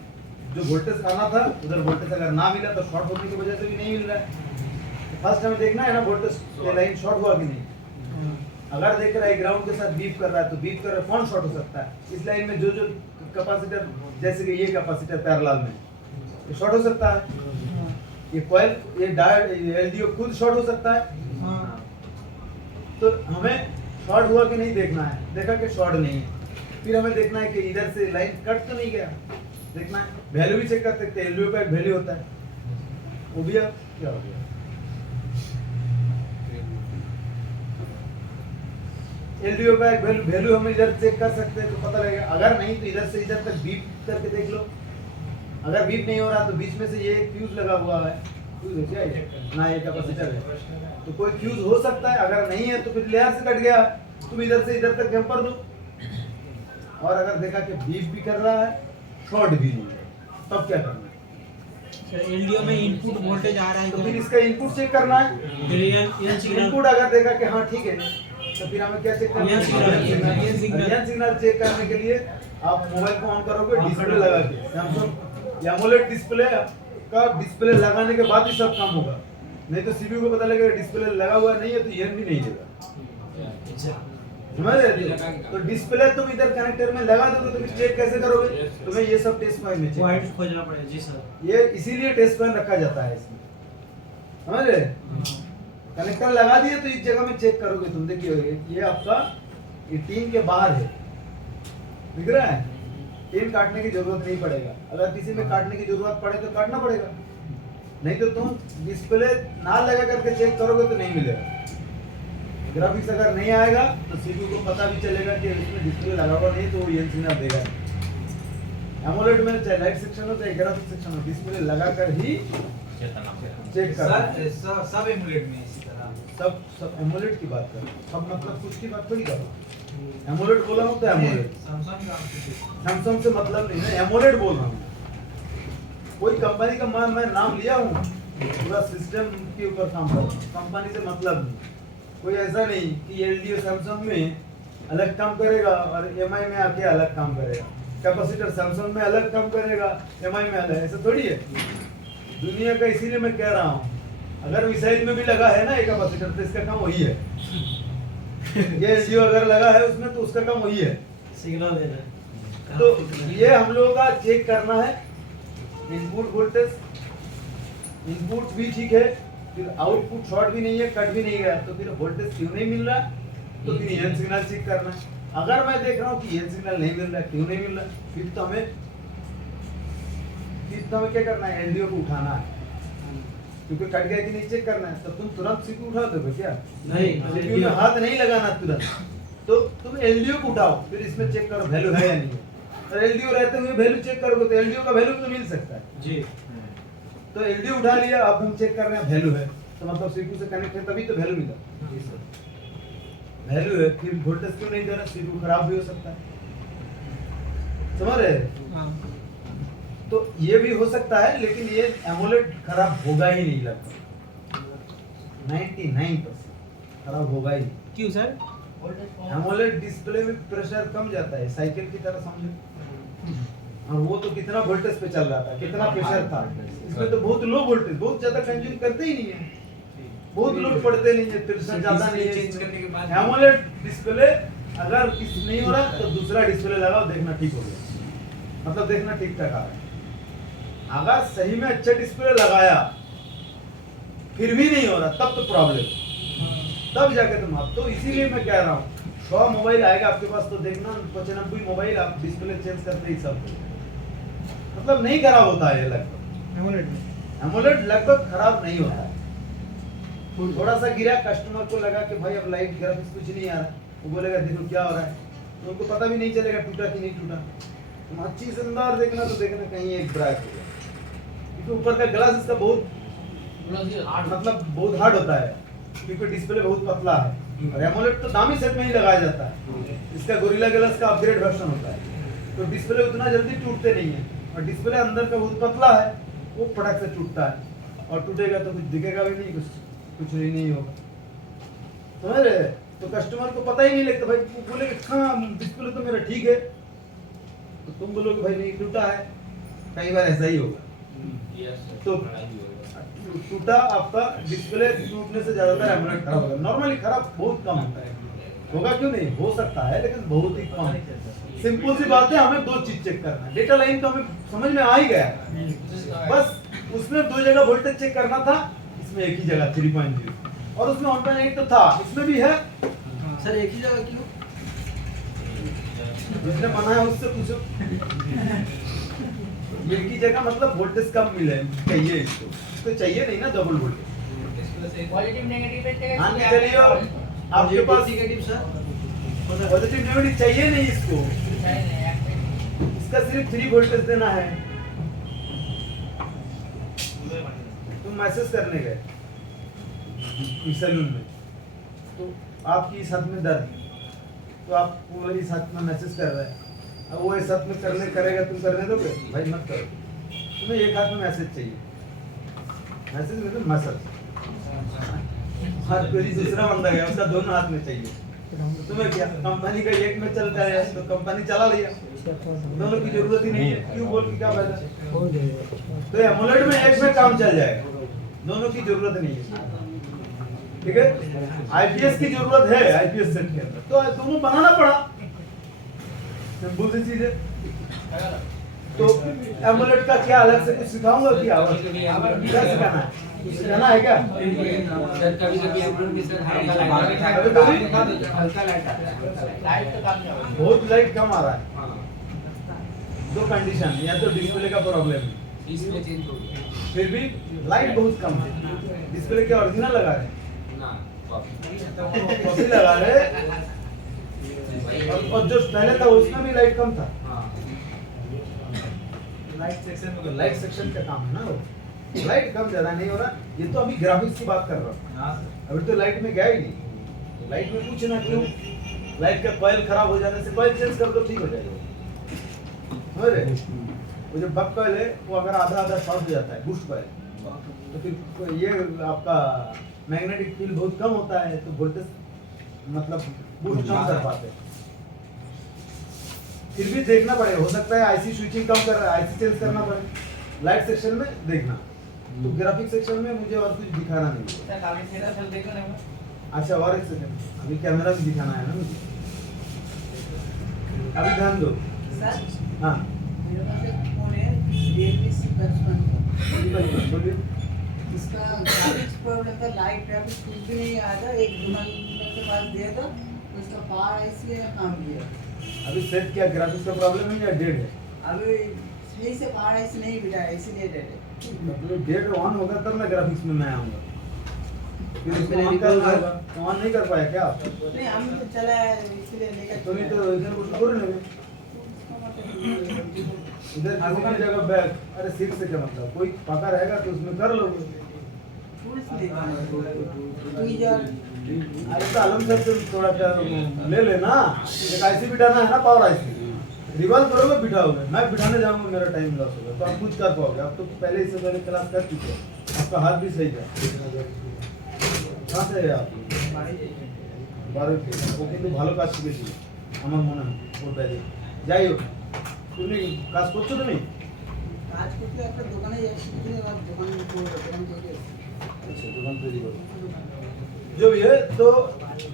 जो वोल्टेज आना था उधर वोल्टेज अगर ना मिला तो शॉर्ट होने की वजह से भी नहीं मिल रहा है। फर्स्ट हमें देखना है ना वोल्टेज लाइन शॉर्ट हुआ कि नहीं, अगर देख रहा है ग्राउंड के साथ बीप कर रहा है तो बीप कर रहा है, कौन शॉर्ट हो सकता है? इस लाइन में जो जो कैपेसिटर, जैसे कि ये कैपेसिटर पैरेलल में, ये शॉर्ट हो सकता है। ये कॉइल, ये डायोड, एलडीओ खुद शॉर्ट हो सकता है। हाँ तो हमें शॉर्ट हुआ कि नहीं देखना है, देखा कि शॉर्ट नहीं है, फिर हमें देखना है कि इधर से लाइन कट तो नहीं गया, देखना है। वैल्यू भी चेक कर सकते हैं, एलडीओ का एक वैल्यू होता है, वो भी अब क्या हो गया, एलडीओ का एक वैल्यू हम इधर चेक कर सकते हैं तो पता लगेगा। अगर नहीं तो इधर से इधर तक बीप करके देख लो। अगर बीप नहीं हो रहा तो बीच में से ये एक फ्यूज लगा हुआ है, फ्यूज है क्या ये? ना, ये कैपेसिटर है, तो कोई फ्यूज हो सकता है। अगर नहीं है तो फिर लेयर से कट गया, तुम इधर से इधर तक जंपर दो। और अगर देखा कि बीप भी कर रहा है, शॉर्ट भी नहीं है, तब क्या करना है? सर एलडीओ में इनपुट वोल्टेज आ रहा है तो फिर इसका इनपुट चेक करना है। इनपुट अगर देखा कि हाँ ठीक है, तो फिर हमें क्या चेक करना है? सिग्नल चेक करने के लिए आप मोबाइल को ऑन करोगे, डिस्प्ले लगा के, सैमसंग एमोलेड डिस्प्ले का डिस्प्ले लगाने के बाद ही सब काम होगा। नहीं तो सीपीयू को पता लगेगा डिस्प्ले लगा हुआ नहीं है तो ये भी नहीं देगा, समझ रहे हो? तो डिस्प्ले तुम इधर कनेक्टर में लगा दोगे तो फिर चेक कैसे करोगे? तुम्हें ये सब टेस्ट फाइल में चेक खोजना पड़ेगा। जी सर, ये इसीलिए टेस्ट फाइल रखा जाता है इसमें, समझ रहे? कनेक्टर लगा दिए तो इस जगह में चेक करोगे तुम, देखिए ये आपका ये टीन के बाहर है, दिख रहा है? टीन काटने की जरूरत नहीं पड़ेगा। अगर किसी में काटने की जरूरत पड़े तो काटना पड़ेगा, नहीं तो तुम डिस्प्ले ना लगा करके चेक करोगे तो नहीं मिलेगा। ग्राफिक्स अगर नहीं आएगा तो सीपीयू को पता भी चलेगा कि इसमें डिस्प्ले लगा हुआ नहीं, तो वो ये सिग्नल देगा। एमोलेड में चाहे लाइट सेक्शन हो चाहे ग्राफिक्स सेक्शन हो, डिस्प्ले लगा कर ही चेक करना। सब एमुलेट में इसी तरह। सब एमोलेड की बात कर, सब मतलब कुछ की बात थोड़ी कर। एमोलेड बोला हूँ तो एमोलेड, सैमसंग से मतलब नहीं है, एमोलेड बोल रहा हूँ। कोई कंपनी का मैं नाम लिया हूँ, पूरा सिस्टम के ऊपर काम कर रहा हूँ, कंपनी से मतलब नहीं। कोई ऐसा नहीं कि एलडीओ सैमसंग में अलग काम करेगा और एमआई में आके अलग काम करेगा, कैपेसिटर सैमसंग में अलग काम करेगा, एमआई में अलग, ऐसा थोड़ी है दुनिया का। इसीलिए मैं कह रहा हूँ, अगर मिसाइल में भी लगा है ना एक कैपेसिटर तो इसका काम वही है। ये एलडीओ अगर लगा है उसमें तो उसका काम वही है, सिग्नल देना। तो ये हम लोगों का चेक करना है। इनपुट वोल्टेज, इनपुट भी ठीक है, फिर आउटपुट शॉर्ट भी नहीं है, कट भी नहीं गया, तो फिर वोल्टेज क्यों नहीं मिल रहा? तो फिर ये सिग्नल चेक करना है। अगर मैं देख रहा हूँ कि ये सिग्नल नहीं मिल रहा, क्यों नहीं मिल रहा, फिर तो हमें क्या करना है? एलडीओ को उठाना है, क्योंकि कट गया कि नहीं चेक करना है। तो तुम तुरंत सीपीयू उठा दोगे क्या? नहीं, सीपीयू में हाथ नहीं लगाना तुरंत, तो तुम एलडीओ को उठाओ, फिर इसमें चेक करो वैल्यू है या नहीं है। और एलडीओ रहते हुए वैल्यू चेक करोगे तो एलडीओ का वैल्यू तो मिल सकता है जी। तो एलडीओ उठा लिया, अब हम चेक कर रहे हैं वैल्यू है, तो मतलब सीपीयू से कनेक्ट है तभी तो वैल्यू मिला। जी सर, वैल्यू है, फिर वोल्टेज क्यों नहीं दे रहा? सीपीयू खराब भी हो सकता है, समझ रहे? हाँ। तो ये भी हो सकता है, लेकिन ये एमोलेड खराब होगा ही नहीं, लगभग 99% खराब होगा ही। क्यों सर? एमोलेड डिस्प्ले में प्रेशर कम जाता है, साइकिल की तरह समझो। और वो तो कितना वोल्टेज पे चल रहा था, कितना प्रेशर था, इसमें तो बहुत लो वोल्टेज, बहुत ज्यादा कंज्यूम करते ही नहीं है, बहुत लोड पड़ते नहीं है, प्रेशर ज्यादा नहीं है। चेंज करने के बाद एमोलेड डिस्प्ले अगर किस नहीं हो रहा तो दूसरा डिस्प्ले लगाओ, देखना ठीक हो गया, मतलब देखना ठीक ठाक आ रहा है। अगर सही में अच्छा डिस्प्ले लगाया फिर भी नहीं हो रहा, तब तो प्रॉब्लम, तब जाके तुम आप। तो इसीलिए मैं कह रहा हूँ 100 मोबाइल आएगा आपके पास तो देखना 95 मोबाइल आप डिस्प्ले चेंज करते ही सब मतलब नहीं खराब होता है। लगभग एमोलेड लगभग खराब नहीं होता है। थोड़ा सा गिरा, कस्टमर को लगा कि भाई अब लाइट ग्राफिक्स कुछ नहीं आ रहा, वो बोलेगा देखो क्या हो रहा है, तो उनको पता भी नहीं चलेगा टूटा कि नहीं टूटा। तुम अच्छी से अंदर देखना तो देखना कहीं एक ब्रेक हो गया, क्योंकि ऊपर का ग्लास इसका बहुत मतलब बहुत हार्ड होता है, क्योंकि डिस्प्ले बहुत पतला है। और एमोलेड तो दामी सेट में ही लगाया जाता है, इसका गोरिल्ला ग्लास का अपग्रेड वर्जन होता है, तो डिस्प्ले उतना जल्दी टूटते नहीं है। और डिस्प्ले अंदर का बहुत पतला है, वो फटक से टूटता है, और टूटेगा तो कुछ दिखेगा भी नहीं, कुछ ही नहीं होगा, समझ रहे? तो कस्टमर को पता ही नहीं लगता, भाई वो बोलेगा हाँ डिस्प्ले तो मेरा ठीक है, तो तुम बोलोगे भाई नहीं टूटा है, कई बार ऐसा ही होगा। तो टूटा आपका डिस्प्ले टूटने से ज्यादातर एमोलेड खराब होगा, नॉर्मली खराब बहुत कम होता है, होगा क्यों नहीं, हो सकता है लेकिन बहुत ही कम। सिंपल सी बात है, हमें दो चीज चेक करना है। डेटा लाइन तो हमें समझ में आ ही गया है, बस उसमें दो जगह वोल्टेज चेक करना था, इसमें एक ही जगह 3.0, और उसमें 1.8 तो था, इसमें भी है। सर एक ही जगह क्यों? जिसने बनाया उससे पूछो। एक ही जगह मतलब वोल्टेज कम मिले चाहिए इसको, तो चाहिए नहीं ना डबल वोल्टेज। पॉजिटिव नेगेटिव पे चेक हाँ नहीं चलिए, आपके पास नेगेटिव सर पॉजिटिव नेगेटिव चाहिए नहीं इसको, इसका सिर्फ 3 वोल्टेज देना है। तुम मैसेज करने गए सैलून में, तो आपकी इस हाथ में दर्द, तो आप वो इस हाथ में मैसेज कर रहे हैं, अब वो इस हाथ में करने करेगा, तुम करने दोगे भाई? मत करो, तुम्हें एक हाथ में मैसेज चाहिए, मैसेज मतलब मैसेज, हर कोई दूसरा बंदा गया उसका दोनों हाथ में चाहिए। तुम्हें क्या, कंपनी का एक में चलता है तो कंपनी चला लिया, दोनों की जरूरत ही नहीं है, क्यों बोल के क्या फायदा? तो एमुलेट में एक में काम चल जाएगा, दोनों की जरूरत नहीं है, ठीक है। आईपीएस की जरूरत है, आईपीएस सेट के अंदर तो दोनों बनाना पड़ा, सिंपल सी चीज है। तो एमुलेट का क्या अलग से कुछ सिखाऊंगा क्या, क्या सिखाना है, कुछ सिखाना है क्या? सर कभी-कभी हम लोग भी सर हल्का लाइट आता है। लाइट तो काम नहीं होगा। बहुत लाइट कम आ रहा है, दो कंडीशन, या तो डिस्प्ले का प्रॉब्लम है, इसमें चेंज हो गया फिर भी लाइट बहुत कम है। डिस्प्ले के ओरिजिनल लगा रहे हैं, ना कॉपी लगा रहे हैं, और जो पहले था उसमें भी लाइट कम था। लाइट सेक्शन में, लाइट सेक्शन का काम है ना वो, लाइट कम ज्यादा नहीं हो रहा। ये तो अभी ग्राफिक्स की बात कर रहा हूँ, अभी तो लाइट में गया ही नहीं। लाइट में पूछना क्यों, लाइट का कॉइल खराब हो जाने से कॉइल चेंज कर दो, ठीक हो जाएगा। समझ रहे? वो जो बक कॉइल है वो अगर आधा आधा शॉर्ट हो जाता है, बूस्ट कॉइल, तो फिर ये आपका मैग्नेटिक फील्ड बहुत कम होता है, तो वोल्टेज मतलब बूस्ट कम कर पाते हैं। फिर भी देखना पड़ेगा, हो सकता है आईसी स्विचिंग कम कर रहा है, आईसी चेंज करना पड़े। लाइट सेक्शन में देखना, तो ग्राफिक सेक्शन में मुझे और कुछ दिखाना नहीं है। सर काफी सेटा चल देखो ना। अच्छा और एक सेकंड, अभी कैमरा भी दिखाना है ना मुझे, अभी ध्यान दो। सर हाँ मेरे पास एक फोन है Realme C55 का, बोलिए। इसका ग्राफिक्स प्रॉब्लम था, लाइट ग्राफिक्स कुछ भी नहीं आया था, एक दुकान के पास दिया था तो इसका पावर आईसी ने काम किया। अभी सेट क्या ग्राफिक्स का प्रॉब्लम है या डेड है? अभी सही से पावर आईसी नहीं बिठा है, इसीलिए डेड है। मतलब डेड ऑन होगा तब मैं ग्राफिक्स में मैं आऊंगा, फिर इसको पहले ऑन करना recall होगा, तो ऑन नहीं कर पाया क्या आप? नहीं हम तो चला है इसीलिए लेकर तो नहीं तो इधर कुछ कर लेंगे, इधर किसी भी जगह बैक, अरे सीट से क्या मतलब, कोई फाका रहेगा तो उसमें कर लोगे। अरे तो आलम सर तुम थोड़ा सा ले लेना, एक आईसी बिठाना है ना, पावर आईसी रिवॉल्व करोगे बिठाओगे, मैं बिठाने जाऊंगा मेरा टाइम लॉस होगा, तो आप कुछ कर पाओगे। आप तो पहले इससे पहले क्लास कर चुके हो, आपका हाथ भी सही है। कहाँ से है आप? 12 के, वो কিন্তু ভালো কাজ শিখেছি আমার মনে হয় ওটা যে যাই হোক। তুমি কাজ করছো তুমি? কাজ করতে একটা দোকানে যাচ্ছি, দোকান থেকে अच्छा दुकान तैयारी करो, जो भी है। तो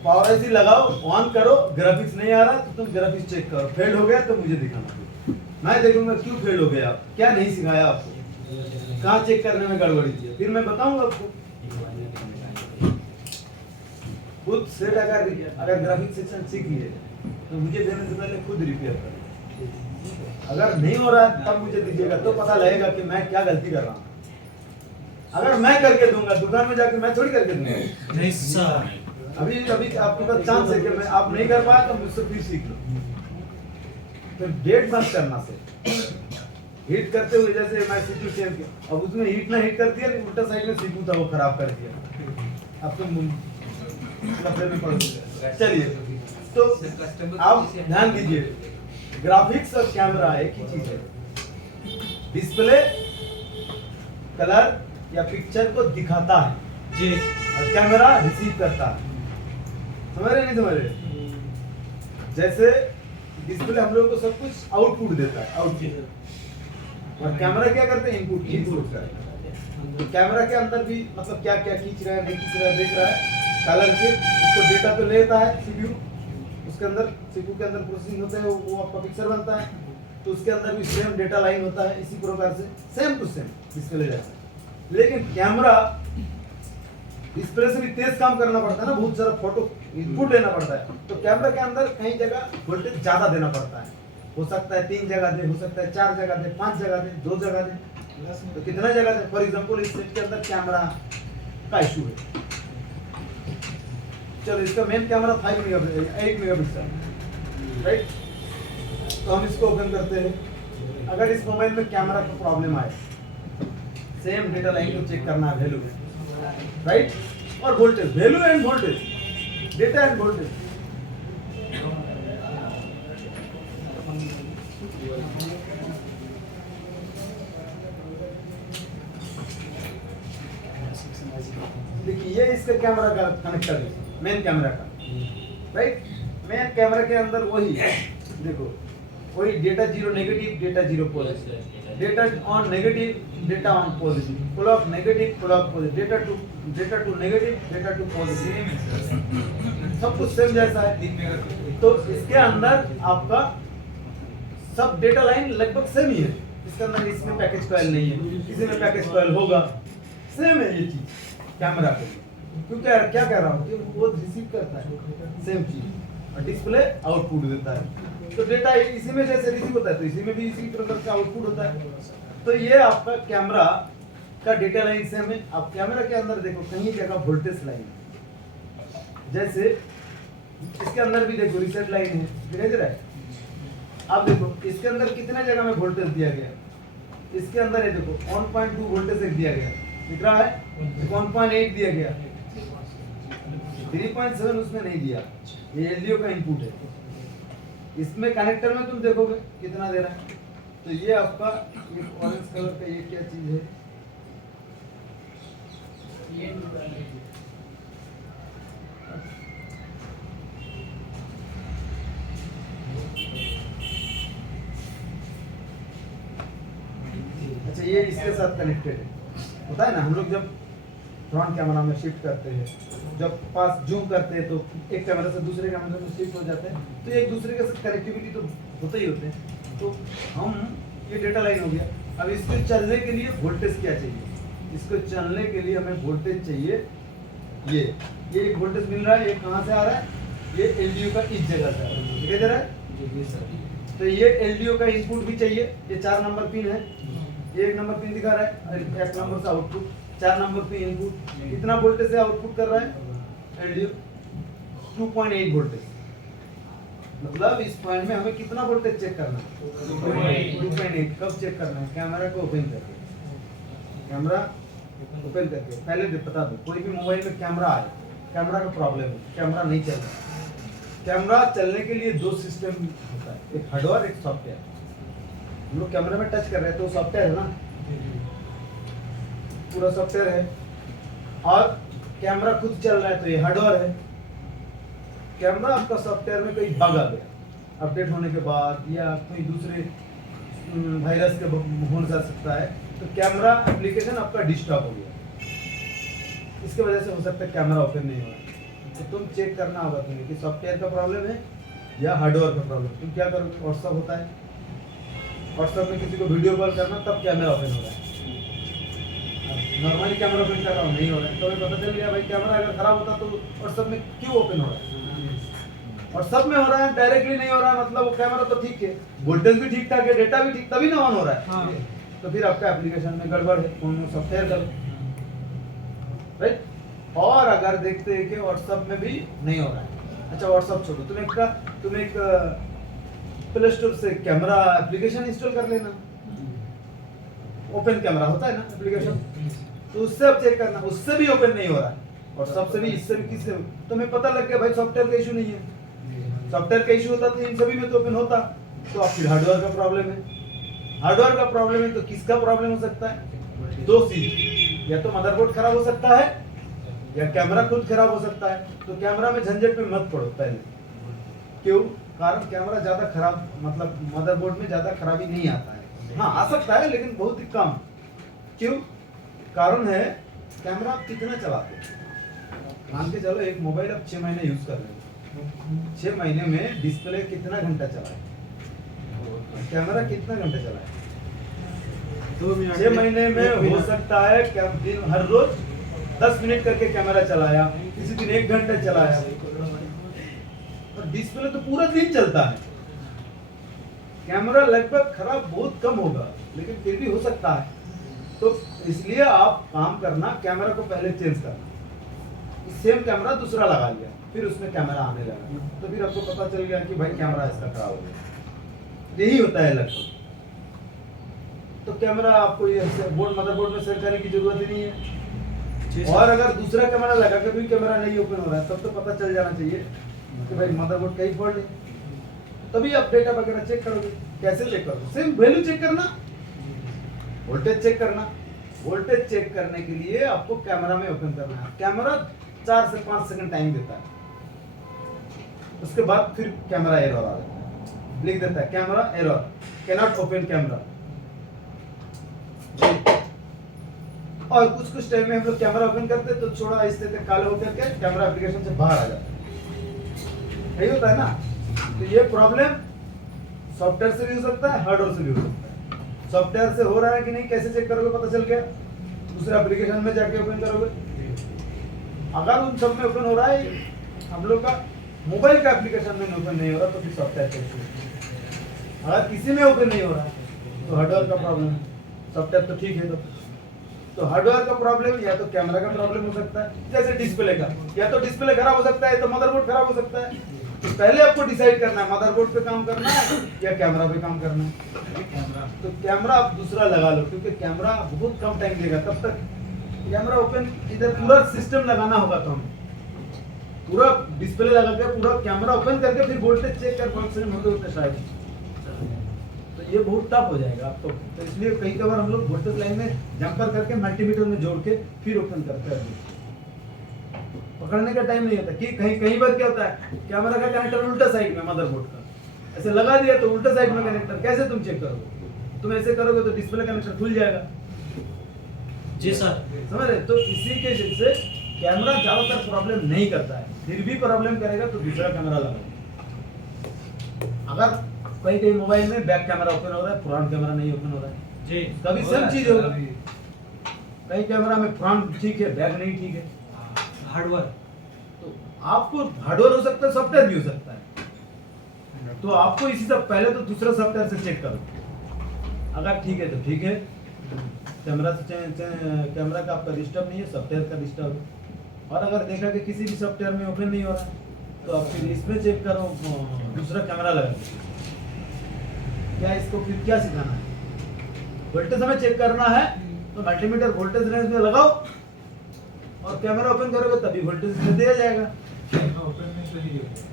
पावर आईसी लगाओ, ऑन करो, ग्राफिक्स नहीं आ रहा तो तुम ग्राफिक्स चेक करो, फेल हो गया तो मुझे दिखाना, मैं देखूंगा क्यों फेल हो गया, क्या नहीं सिखाया आपको, कहाँ चेक करने में गड़बड़ी थी, फिर मैं बताऊंगा आपको। खुद सेट अगर ग्राफिक्स सेक्शन सीख लिए तो मुझे देने से पहले खुद रिपेयर करें, अगर नहीं हो रहा तब मुझे दीजिएगा, तो पता लगेगा कि मैं क्या गलती कर रहा हूँ। अगर मैं करके दूंगा दुकान में जाके, मैं थोड़ी करके दूंगा। नहीं सर, अभी आपके पास चांस है कि मैं आप नहीं कर पाया तो मुझसे फिर सीख लो। तो डेट बंद करना से हीट करते हुए, जैसे मैं सीपीयू चेंज किया, अब उसमें हीट ना हीट कर दिया, उल्टा साइड में सीपीयू था वो खराब कर दिया, अब तुम लफड़े में पड़ गए। चलिए तो आप ध्यान दीजिए, ग्राफिक्स और कैमरा एक ही चीज है, डिस्प्ले कलर या पिक्चर को दिखाता है जी, और कैमरा रिसीव करता है। समझ रहे नहीं समझ रहे? जैसे डिस्प्ले हम लोग को सब कुछ आउटपुट देता है, आउटपुट, और कैमरा क्या करते हैं, इनपुट करता है। तो कैमरा के अंदर भी मतलब क्या क्या खींच रहा है, नहीं खींच रहा है, देख रहा है, कलर के उसको डेटा तो लेता है सीपीयू, उसके अंदर CPU के अंदर प्रोसेसिंग होता है, वो आपका पिक्चर बनता है, तो उसके अंदर भी सेम डेटा लाइन होता है, इसी प्रकार से सेम टू सेम डिस्प्ले जैसा। लेकिन कैमरा डिस्प्ले से भी तेज काम करना पड़ता है ना, बहुत सारा फोटो इनपुट लेना पड़ता है, तो कैमरा के अंदर कई जगह वोल्टेज ज्यादा देना पड़ता है। हो सकता है 3 जगह दे, हो सकता है 4 जगह दे, 5 जगह दे, 2 जगह दे, तो कितना जगह दे। फॉर एग्जांपल इस सेट के अंदर कैमरा का इशू है, चलो इसका मेन कैमरा 8 मेगापिक्सल, राइट। तो हम इसको ओपन करते हैं। अगर इस मोबाइल में कैमरा का प्रॉब्लम आए, सेम डेटा लाइन को चेक करना है, वैल्यू में, राइट, और voltage, value and voltage, data and voltage. देखिए ये इसका कैमरा का कनेक्टर है, मेन कैमरा का, राइट। मेन कैमरा के अंदर वही देखो, वही data 0 negative, data 0 positive, data on negative, data on positive, clock negative, clock positive, data two negative, data two positive, सब कुछ सेम जैसा है। तो इसके अंदर आपका सब डेटा लाइन लगभग सेम ही है। इसके अंदर इसमें पैकेज कॉइल नहीं है, किसी में पैकेज कॉइल होगा, सेम है ये चीज कैमरा पे। क्योंकि क्या कह रहा हूँ कि वो रिसीव करता है सेम चीज और डिस्प्ले आउटपुट देता है। तो डेटा इसी में जैसे रिसीव होता है तो इसी में भी इसी प्रकार का आउटपुट होता है। तो ये आपका कैमरा का डेटा लाइन सेम है। आप कैमरा के अंदर देखो कहीं जगह वोल्टेज लाइन है, जैसे इसके अंदर भी देखो रिसेट लाइन है, दिखाई दे रहा है। अब देखो इसके अंदर कितने जगह में वोल्टेज दिया गया, इसके अंदर है देखो 1.2 वोल्टेज एक दिया गया, दिख रहा है, 1.8 दिया गया, 3.7 उसमें नहीं दिया, ये एलडीओ का इनपुट है। इसमें कनेक्टर में तुम देखोगे कितना दे रहा है। तो ये आपका ऑरेंज कलर का ये क्या चीज है, अच्छा ये इसके साथ कनेक्टेड है, होता है ना। हम लोग जब फ्रंट कैमरा में शिफ्ट करते हैं, जब पास जूम करते हैं तो एक कैमरा से दूसरे कैमरे में शिफ्ट हो जाते हैं, तो एक दूसरे के साथ कनेक्टिविटी तो होते ही होते हैं। तो हम ये डेटा लाइन हो गया। अब इसको चलने के लिए वोल्टेज क्या चाहिए, इसको चलने के लिए हमें वोल्टेज चाहिए। ये एक वोल्टेज मिल रहा है, ये कहाँ से आ रहा है, ये एलडीओ का इस जगह से आ रहा है, दिखाई दे रहा है। तो ये एलडीओ का इनपुट भी चाहिए, ये 4 नंबर पिन है, ये 1 नंबर पिन दिखा रहा है, 1 नंबर से आउटपुट, 4 नंबर पे इनपुट। कितना वोल्टेज से आउटपुट कर रहा है एलडीओ, 2.8 वोल्टेज। मतलब इस पॉइंट में हमें कितना वोल्टेज चेक करना है, 2.8। कब चेक करना है, कैमरा को ओपन करके, कैमरा ओपन करके। पहले बता दो, कोई भी मोबाइल में कैमरा आए, कैमरा का प्रॉब्लम है, कैमरा नहीं चल रहा। कैमरा चलने के लिए 2 सिस्टम होता है, एक हार्डवेयर एक सॉफ्टवेयर। हम लोग कैमरा में टच कर रहे हैं तो सॉफ्टवेयर है ना, पूरा सॉफ्टवेयर है, और कैमरा खुद चल रहा है तो ये हार्डवेयर है। कैमरा आपका सॉफ्टवेयर में कोई बग आ गया, अपडेट होने के बाद या कोई दूसरे वायरस के हो जा सकता है, तो कैमरा एप्लीकेशन आपका डिस्टर्ब हो गया, इसके वजह से हो सकता है कैमरा ओपन नहीं हो रहा। तो तुम चेक करना होगा तुम्हें कि सॉफ्टवेयर का प्रॉब्लम है या हार्डवेयर का प्रॉब्लम। तुम क्या करोगे, व्हाट्सअप होता है, व्हाट्सअप में किसी को वीडियो कॉल करना, तब कैमरा ओपन हो रहा है। नॉर्मली कैमरा ओपन कर रहा हूँ, नहीं हो रहा है, तो हमें पता चल गया भाई कैमरा अगर खराब होता तो व्हाट्सअप में क्यों ओपन हो रहा है। और सब में हो रहा है, डायरेक्टली नहीं हो रहा है, मतलब वो कैमरा तो ठीक है, वोल्टेज भी ठीक ठाक है, डेटा भी ठीक, तभी ना ऑन हो रहा है। हाँ। तो फिर आपका एप्लीकेशन में गड़बड़ है, उन्होंने सॉफ्टवेयर करो, राइट। और अगर देखते हैं कि व्हाट्सएप में भी नहीं हो रहा है, अच्छा व्हाट्सएप छोड़ो, तुम एक प्ले स्टोर से कैमरा एप्लीकेशन इंस्टॉल कर लेना, ओपन कैमरा होता है ना एप्लीकेशन, तो उससे अब चेक करना, उससे भी ओपन नहीं हो रहा है, व्हाट्सएप से भी, इससे भी, किससे भी। तो हमें पता लग गया भाई सॉफ्टवेयर का इशू नहीं है। सॉफ्टवेयर का इशू होता तो इन सभी में तो ओपन होता, तो आप फिर हार्डवेयर का प्रॉब्लम है। हार्डवेयर का प्रॉब्लम है तो किसका प्रॉब्लम हो सकता है, 2 चीज, या तो मदरबोर्ड खराब हो सकता है या कैमरा खुद खराब हो सकता है। तो कैमरा में झंझट में मत पड़ो पहले, क्यों, कारण कैमरा ज्यादा खराब, मतलब मदरबोर्ड में ज्यादा खराबी नहीं आता है, हाँ आ सकता है लेकिन बहुत ही कम। क्यों, कारण है कैमरा आप कितना चलाते हैं। मान के चलो एक मोबाइल आप 6 महीने यूज कर रहे हो, 6 महीने में डिस्प्ले कितना घंटा चला है, कैमरा कितना घंटा चला है। 6 महीने में हो सकता है कि दिन हर रोज 10 मिनट करके कैमरा चलाया, किसी दिन 1 घंटा चलाया, और डिस्प्ले तो पूरा दिन चलता है। कैमरा लगभग खराब बहुत कम होगा, लेकिन फिर भी हो सकता है। तो इसलिए आप काम करना, कैमरा को पहले चेंज करना, सेम कैमरा दूसरा लगा लिया, फिर उसमें कैमरा आने लगा, तो फिर आपको पता चल गया कि भाई कैमरा इसका खराब हो गया। यही होता है लगभग। तो कैमरा आपको ये बोर्ड मदरबोर्ड में सेट करने की जरूरत ही नहीं है। और अगर दूसरा कैमरा लगा के भी कैमरा नहीं ओपन हो रहा है, तब तो पता चल जाना चाहिए कि भाई मदरबोर्ड का ही फॉल्ट है। तभी आप डेटा वगैरह चेक करोगे। कैसे चेक करोगे? सेम वैल्यू चेक करना, वोल्टेज चेक करना। वोल्टेज चेक करने के लिए आपको कैमरा में ओपन करना है। कैमरा 4 से 5 सेकंड टाइम देता है, उसके बाद फिर कैमरा एरर आ जाता है, लिख देता है camera error, cannot open camera. और कुछ टाइम में हम लोग कैमरा ओपन करते तो थोड़ा इस तरह काले होकर के कैमरा एप्लीकेशन से बाहर आ जाता है। यही होता है ना। तो ये प्रॉब्लम सॉफ्टवेयर से भी हो सकता है, हार्डवेयर से भी हो सकता है। सॉफ्टवेयर से हो रहा है कि नहीं कैसे चेक करोगे? पता चल गया, दूसरे एप्लीकेशन में जाके ओपन करोगे। अगर उन सब में ओपन हो रहा है, हम लोग का मोबाइल का एप्लीकेशन में ओपन नहीं हो रहा, तो फिर सॉफ्टवेयर से। अगर किसी में ओपन नहीं हो रहा तो हार्डवेयर का प्रॉब्लम है, सॉफ्टवेयर तो ठीक है। तो हार्डवेयर का प्रॉब्लम या तो कैमरा का प्रॉब्लम हो सकता है, जैसे डिस्प्ले का, या तो डिस्प्ले खराब हो सकता है, तो मदरबोर्ड खराब हो सकता है। तो पहले आपको डिसाइड करना है मदरबोर्ड पे काम करना है या कैमरा पे काम करना है। तो कैमरा आप दूसरा लगा लो, क्योंकि कैमरा बहुत कम टाइम देगा। तब तक कैमरा ओपन, इधर पूरा सिस्टम लगाना होगा, तो हमें पूरा डिस्प्ले लगा के पूरा कैमरा ओपन करके फिर वोल्टेज चेक कर फंक्शन होते शायद, तो ये बहुत टफ हो जाएगा आपको। तो इसलिए कई बार हम लोग वोल्टेज लाइन में जंपर करके मल्टीमीटर में जोड़ के फिर ओपन करते हैं। पकड़ने का टाइम नहीं होता कि कहीं बार क्या होता है, कैमरा का कनेक्टर उल्टा साइड में मदरबोर्ड का ऐसे लगा दिया, तो उल्टा साइड में कनेक्टर कैसे तुम चेक करोगे? तुम ऐसे करोगे तो डिस्प्ले कनेक्टर खुल जाएगा। जी सर, समझ रहे? तो इसी के से कैमरा ज्यादातर प्रॉब्लम नहीं करता है, फिर भी प्रॉब्लम करेगा तो दूसरा कैमरा लगाओ। अगर कहीं मोबाइल में बैक कैमरा ओपन हो रहा है, फ्रंट कैमरा नहीं ओपन हो रहा है जी, कभी सेम चीज होगा। कई कैमरा में फ्रंट ठीक है, बैक नहीं ठीक है, हार्डवेयर। तो आपको हार्डवेयर हो सकता है, सॉफ्टवेयर भी हो सकता है। तो आपको इसी से पहले तो दूसरा सॉफ्टवेयर से चेक करो। अगर ठीक है तो ठीक है, कैमरा से कैमरा का आपका डिस्टर्ब नहीं है, सॉफ्टवेयर का डिस्टर्ब है। और अगर देखा कि किसी भी सॉफ्टवेयर में ओपन नहीं हो रहा है, तो आप फिर इसमें चेक करो, दूसरा कैमरा लगा दो। क्या इसको फिर क्या सिखाना है? वोल्टेज हमें चेक करना है, तो मल्टीमीटर वोल्टेज रेंज में लगाओ और कैमरा ओपन करोगे तभी वोल्टेज दिया जाएगा।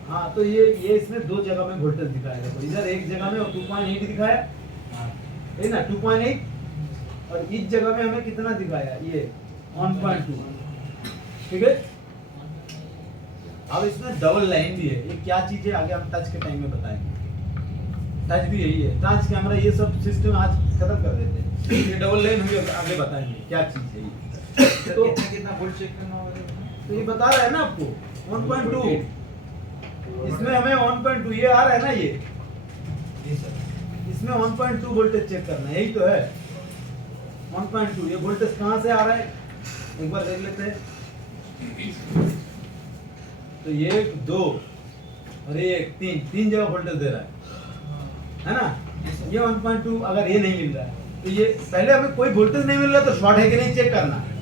हाँ, तो ये इसमें 2 जगह में वोल्टेज दिखाएगा। तो इधर एक जगह में 2.8 दिखाया है ना, 2.8, और इस जगह में हमें कितना दिखाया, ये 1.2। ठीक है। अब इसमें डबल लाइन भी है, ये क्या चीज है आगे हम टच के टाइम में बताएंगे। टच भी यही है, टच कैमरा, ये सब सिस्टम आज खत्म कर देते हैं। ये डबल लाइन हुई, आगे बताएंगे क्या चीज है ये। तो कितना वोल्ट चेक करना होगा? तो ये बता रहा है ना आपको 1.2, इसमें हमें 1.2 ये आ रहा है ना, ये इसमें 1.2 वोल्टेज चेक करना है, यही तो है 1.2। ये वोल्टेज कहाँ से आ रहा है एक बार देख लेते हैं। तो ये 2 और ये 3 जगह वोल्टेज दे रहा है ना। ये 1.2 अगर ये नहीं मिल रहा है, तो ये पहले हमें कोई वोल्टेज नहीं मिल रहा तो शॉर्ट है कि नहीं चेक करना है।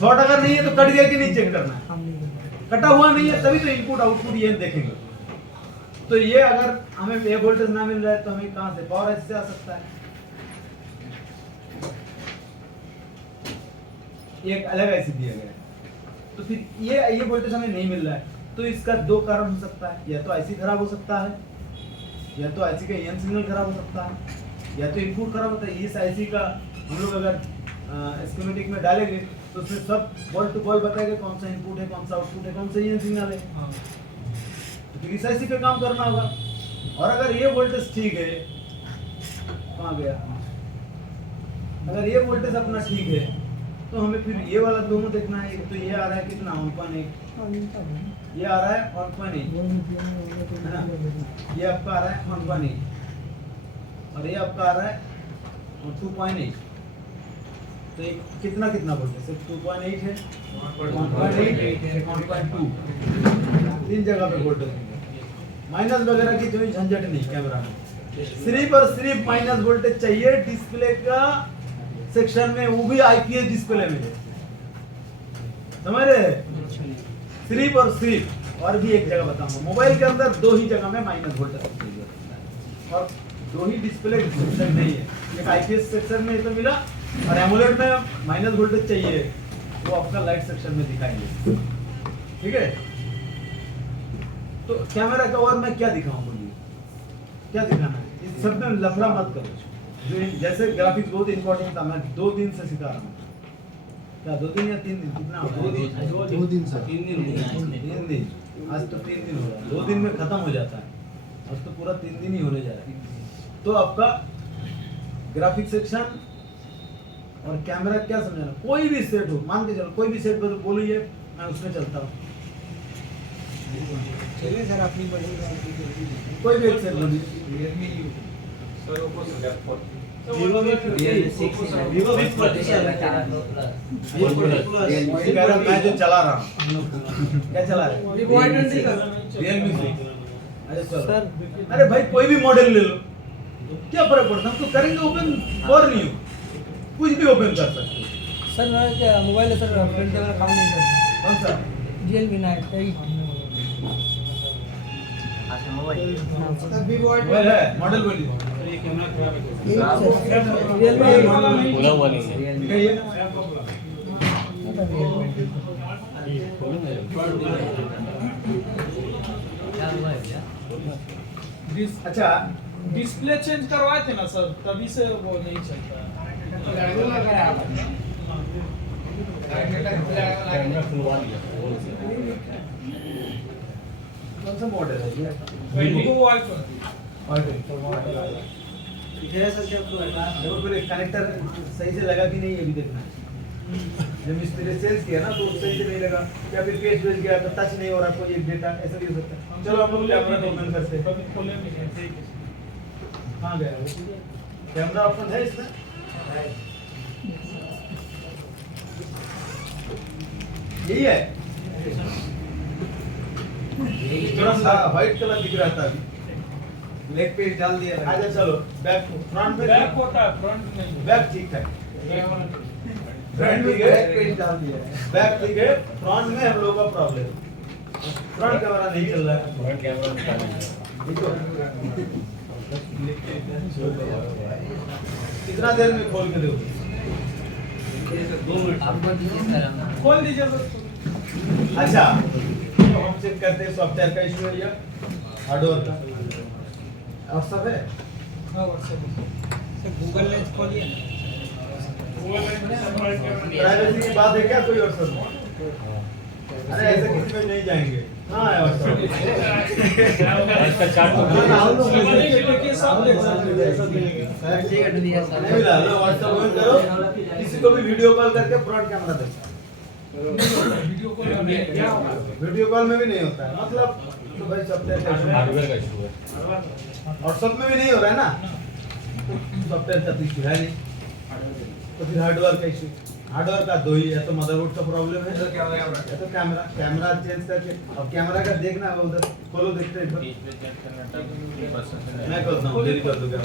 शॉर्ट अगर नहीं है तो कट गया कि नहीं चेक करना है। कटा हुआ नहीं है तभी तो इनपुट आउटपुट ये देखेंगे। तो ये अगर हमें ये वोल्टेज ना मिल रहा है तो हमें कहां से पावर ऐसे से आ सकता है। ये एक अलग ऐसे दिया गया है, तो फिर ये वोल्टेज हमें नहीं मिल रहा है, तो इसका 2 कारण हो सकता है। या तो आईसी खराब हो सकता है, या तो आईसी का एन सिग्नल खराब हो सकता है, या तो इनपुट खराब होता है। इस आईसी का हम लोग अगर स्कीमेटिक में डालेंगे तो उसमें सब बॉल टू बॉल बताएगा कौन सा इनपुट है, कौन सा आउटपुट है, कौन सा एन सिग्नल है। तो फिर इस आईसी पे काम करना होगा। और अगर ये वोल्टेज ठीक है, कहाँ गया, अगर ये वोल्टेज अपना ठीक है तो हमें फिर ये वाला दोनों देखना है। एक तो ये आ रहा है कितना 1.8, ये आ रहा है 1.8 है ना, ये आपका आ रहा है 1.8 और ये आपका आ रहा है 2.8। तो ये कितना कितना वोल्टेज सिर्फ 2.8 है, 1.8 1.2, तीन जगह पे वोल्टेज। माइनस वगैरह की कोई झंझट नहीं कैमरा में, सिर्फ और सिर्फ माइनस वोल्टेज चाहिए डिस्प्ले का सेक्शन में, वो भी आईपीएस डिस्प्ले में, समझ रहे हैं? सिर्फ और सिर्फ। और भी एक जगह बताऊंगा, मोबाइल के अंदर दो ही जगह में माइनस वोल्टेज चाहिए और दो ही डिस्प्ले सेक्शन नहीं है, एक आईपीएस सेक्शन में तो मिला और एमोलेड में माइनस वोल्टेज चाहिए, वो आपका लाइट सेक्शन में दिखाएंगे। ठीक है, तो कैमरा का और मैं क्या दिखाऊं, बोलिए क्या दिखाना है? इस सब में लफड़ा मत करो। जैसे ग्राफिक्स बहुत इंपॉर्टेंट था, मैं 2 दिन से सिखा रहा हूँ। क्या 2 दिन या 3 दिन कितना हो गया? 2 दिन सर, 3 दिन, आज तो 3 दिन हो रहा है, 2 दिन में खत्म हो जाता है, आज तो पूरा 3 दिन ही होने जा रहा है। तो आपका ग्राफिक सेक्शन और कैमरा क्या समझाना, कोई भी सेट हो, मान के चलो कोई भी सेट बोलिए, मैं उसमें चलता हूँ। चलिए सर अपनी बड़ी कोई भी एक सेट बोलिए। Vivo V 50, Vivo V 50 मैं जो चला रहा हूँ, क्या चला रहा है? Vivo Y20 का Realme 6। अच्छा सर, अरे भाई कोई भी मॉडल ले लो, क्या फर्क पड़ता है? हम तो करेंगे ओपन और न्यू, कुछ भी ओपन कर सकते हैं। सर मैं क्या मोबाइल है सर, फ्रंट कैमरा काम नहीं करता। कौन सा? Realme 9 का ही मोबाइल है, मॉडल बोलिए। अच्छा, डिस्प्ले चेंज करवाए थे ना सर, तभी से वो नहीं चलता कौन सा मॉडल है ये? Vivo Y20। देखो फिर कनेक्टर सही से लगा कि नहीं, ये भी देखना है। जब मिस्त्री सेल्स किया ना तो सही से नहीं लगा, या फिर केस भेज गया तो टच नहीं हो रहा कोई एक डेटा, ऐसा भी हो सकता है। चलो हम लोग कैमरा को ओपन करते हैं। कभी खोले नहीं है, ठीक है। कहाँ गया वो? कैमरा ओपन है इसमें? यही है, थोड़ा सा व्हाइट कलर दिख रहा था अभी। लेग पेज डाल दिया। आजा चलो बैक, फ्रंट में बैक होता है, फ्रंट नहीं। बैक ठीक है, फ्रंट ठीक है, डाल दिया। बैक ठीक है, फ्रंट में हम लोगों का प्रॉब्लम, फ्रंट कैमरा नहीं चल रहा है। फ्रंट कैमरा देखो कितना देर में खोल के दो? 2 मिनट खोल दीजिए सर। अच्छा, तो हम चेक करते हैं सॉफ्टवेयर का इशू है या हार्डवेयर का, और सब है। हाँ व्हाट्सएप गूगल लेंस खोलिए। प्राइवेसी की बात है क्या कोई? और सब अरे ऐसे किसी में नहीं जाएंगे। हाँ है और सब नहीं मिला, लो व्हाट्सएप ओपन करो, किसी को भी वीडियो कॉल करके फ्रंट कैमरा देखो। वीडियो कॉल में भी नहीं होता है, मतलब तो भाई सॉफ्टवेयर हार्डवेयर का इशू है, और सब में भी नहीं हो रहा है ना, सॉफ्टवेयर का इशू है नहीं, तो फिर हार्डवेयर का इशू। हार्डवेयर का दो ही है, तो मदरबोर्ड का प्रॉब्लम है, या तो कैमरा चेंज करके। अब कैमरा का देखना है, उधर खोलो देखते हैं। मैं करता हूँ, देरी कर दूंगा।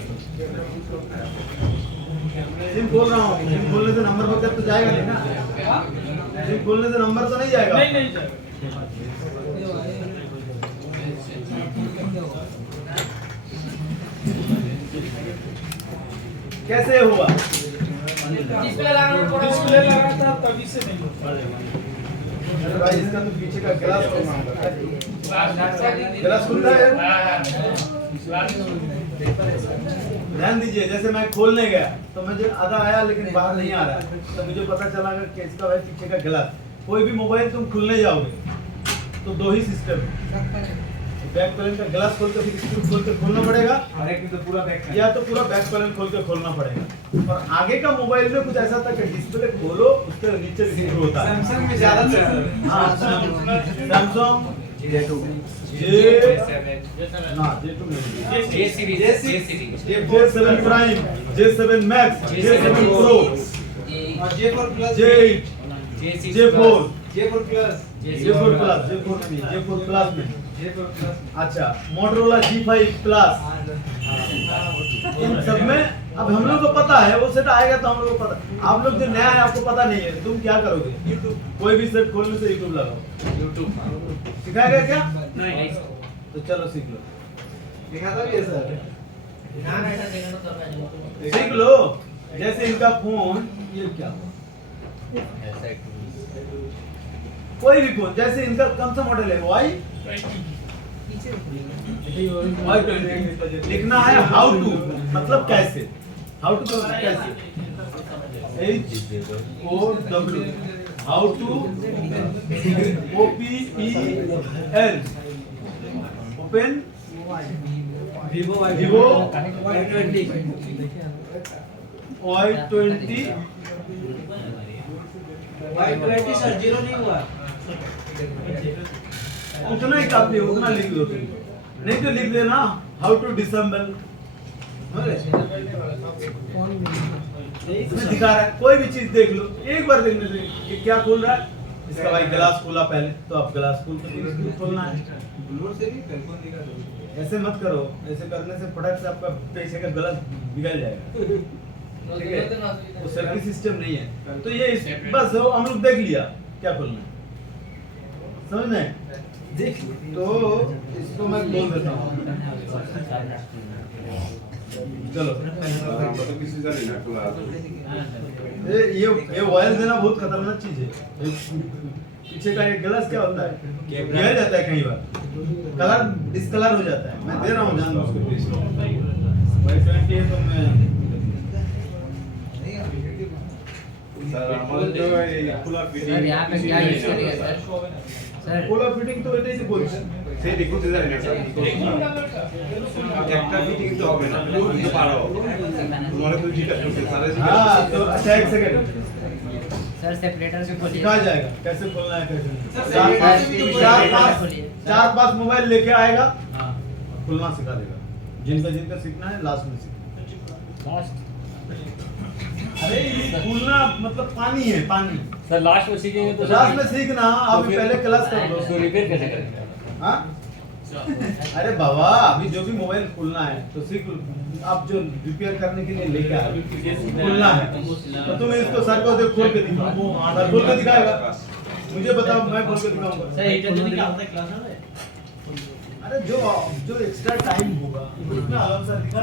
सिम खोल रहा हूँ, सिम खोलने से नंबर वगैरह तो जाएगा नहीं ना? सिम खोलने से नंबर तो नहीं जाएगा? नहीं नहीं जाएगा। कैसे हुआ? डिस्प्ले लगा था तभी से नहीं होता। अरे भाई इसका तो पीछे का ग्लास खोलना होगा। ग्लास खुलता है? ध्यान दीजिए, जैसे मैं खोलने गया तो मुझे आधा आया लेकिन बाहर नहीं आ रहा, तो मुझे पता चला कि इसका भाई पीछे का ग्लास। कोई भी मोबाइल तुम खुलने जाओगे तो दो ही सिस्टम, बैक पैनल का ग्लास खोल के फिर स्क्रू खोल के खोलना पड़ेगा, और एक में तो पूरा बैक या तो पूरा बैक पैनल खोल के खोलना पड़ेगा। और आगे का मोबाइल में कुछ ऐसा था कि डिस्प्ले खोलो उसके नीचे स्क्रू होता है। सैमसंग में ज्यादा चल रहा है। हाँ सैमसंग J2 ना J2 नहीं, J7 prime, J7 max, J7 pro, और J4 plus, J8, J4 J4 plus, J4 plus, J4 नहीं, J4 प्लस में। J4 plus. अच्छा मोटरोला G5 प्लस, इन सब में अब हम लोग को पता है वो सेट आएगा तो हम लोग को पता। आप लोग जो नया है आपको पता नहीं है, तुम क्या करोगे? YouTube कोई भी सेट खोलने से YouTube लगाओ। YouTube सिखाएगा क्या? नहीं तो चलो सीख लो। दिखाता भी है सर। सीख लो। जैसे इनका फोन, ये क्या कोई भी फोन, जैसे इनका कौन सा मॉडल है? Y20 लिखना है हाउ टू, मतलब कैसे। हाउ टू मतलब कैसे, HOW, how to, OPEN, open Vivo Vivo Y20 Y20 sir 0 नहीं हुआ। उतना ही काफी है, उतना लिख दो तुम। नहीं तो लिख देना हाउ टू डिसेंबल, इसमें दिखा रहा है। कोई भी चीज देख लो, एक बार देखने से कि क्या खोल रहा है। इसका भाई ग्लास खोला पहले, तो आप ग्लास खोल के फिर इसको खोलना है। ब्लूटूथ से भी टेलीफोन दिखा दो। ऐसे मत करो, ऐसे करने से फटाक से आपका पैसे का ग्लास बिगड़ जाएगा। ठीक है, वो सर्किट सिस्टम नहीं है। तो ये बस हम लोग देख लिया क्या खोलना है, समझ में? देख तो इसको मैं बोल देता हूँ। चलो ये वायर देना बहुत खतरनाक चीज है। पीछे का एक ग्लास क्या होता है, गिर जाता है कई बार, कलर डिस्कलर हो जाता है। मैं दे रहा हूँ जान लो उसको। Y20 है तो मैं सर यहाँ पे क्या यूज करेगा सर? पोलर फिटिंग तो এটাই তো বলছি। সেই দেখুন তো জানি না স্যার একটা ফিটিং তো হবে না বুঝতে পারো তোমার তো জিজ্ঞাসা করতে স্যার हाँ तो अच्छा एक सेकंड सर सेपरेटर से खोलिए। सिखा जाएगा कैसे खोलना है कैसे नहीं। सर, चार पांच मोबाइल लेके आएगा, खुलना सिखा देगा। जिनका सीखना है लास्ट में सीखना। अरे ये खुलना मतलब पानी है, पानी। सर लास्ट में सीखेंगे तो लास्ट में सीखना, अभी पहले क्लास कर लो। उसको रिपेयर कैसे करेंगे? हाँ अरे बाबा अभी जो भी मोबाइल खुलना है तो सीख लो। आप जो रिपेयर करने के लिए लेके आए खुलना है तो तुम इसको सर को देख खोल के दिखाओ। सर खोल के दिखाएगा, मुझे बताओ, मैं खोल के दिखाऊंगा। सर हीटर देने क्या होता है क्लास में? अरे जो एक्स्ट्रा टाइम होगा उसमें आराम से दिखा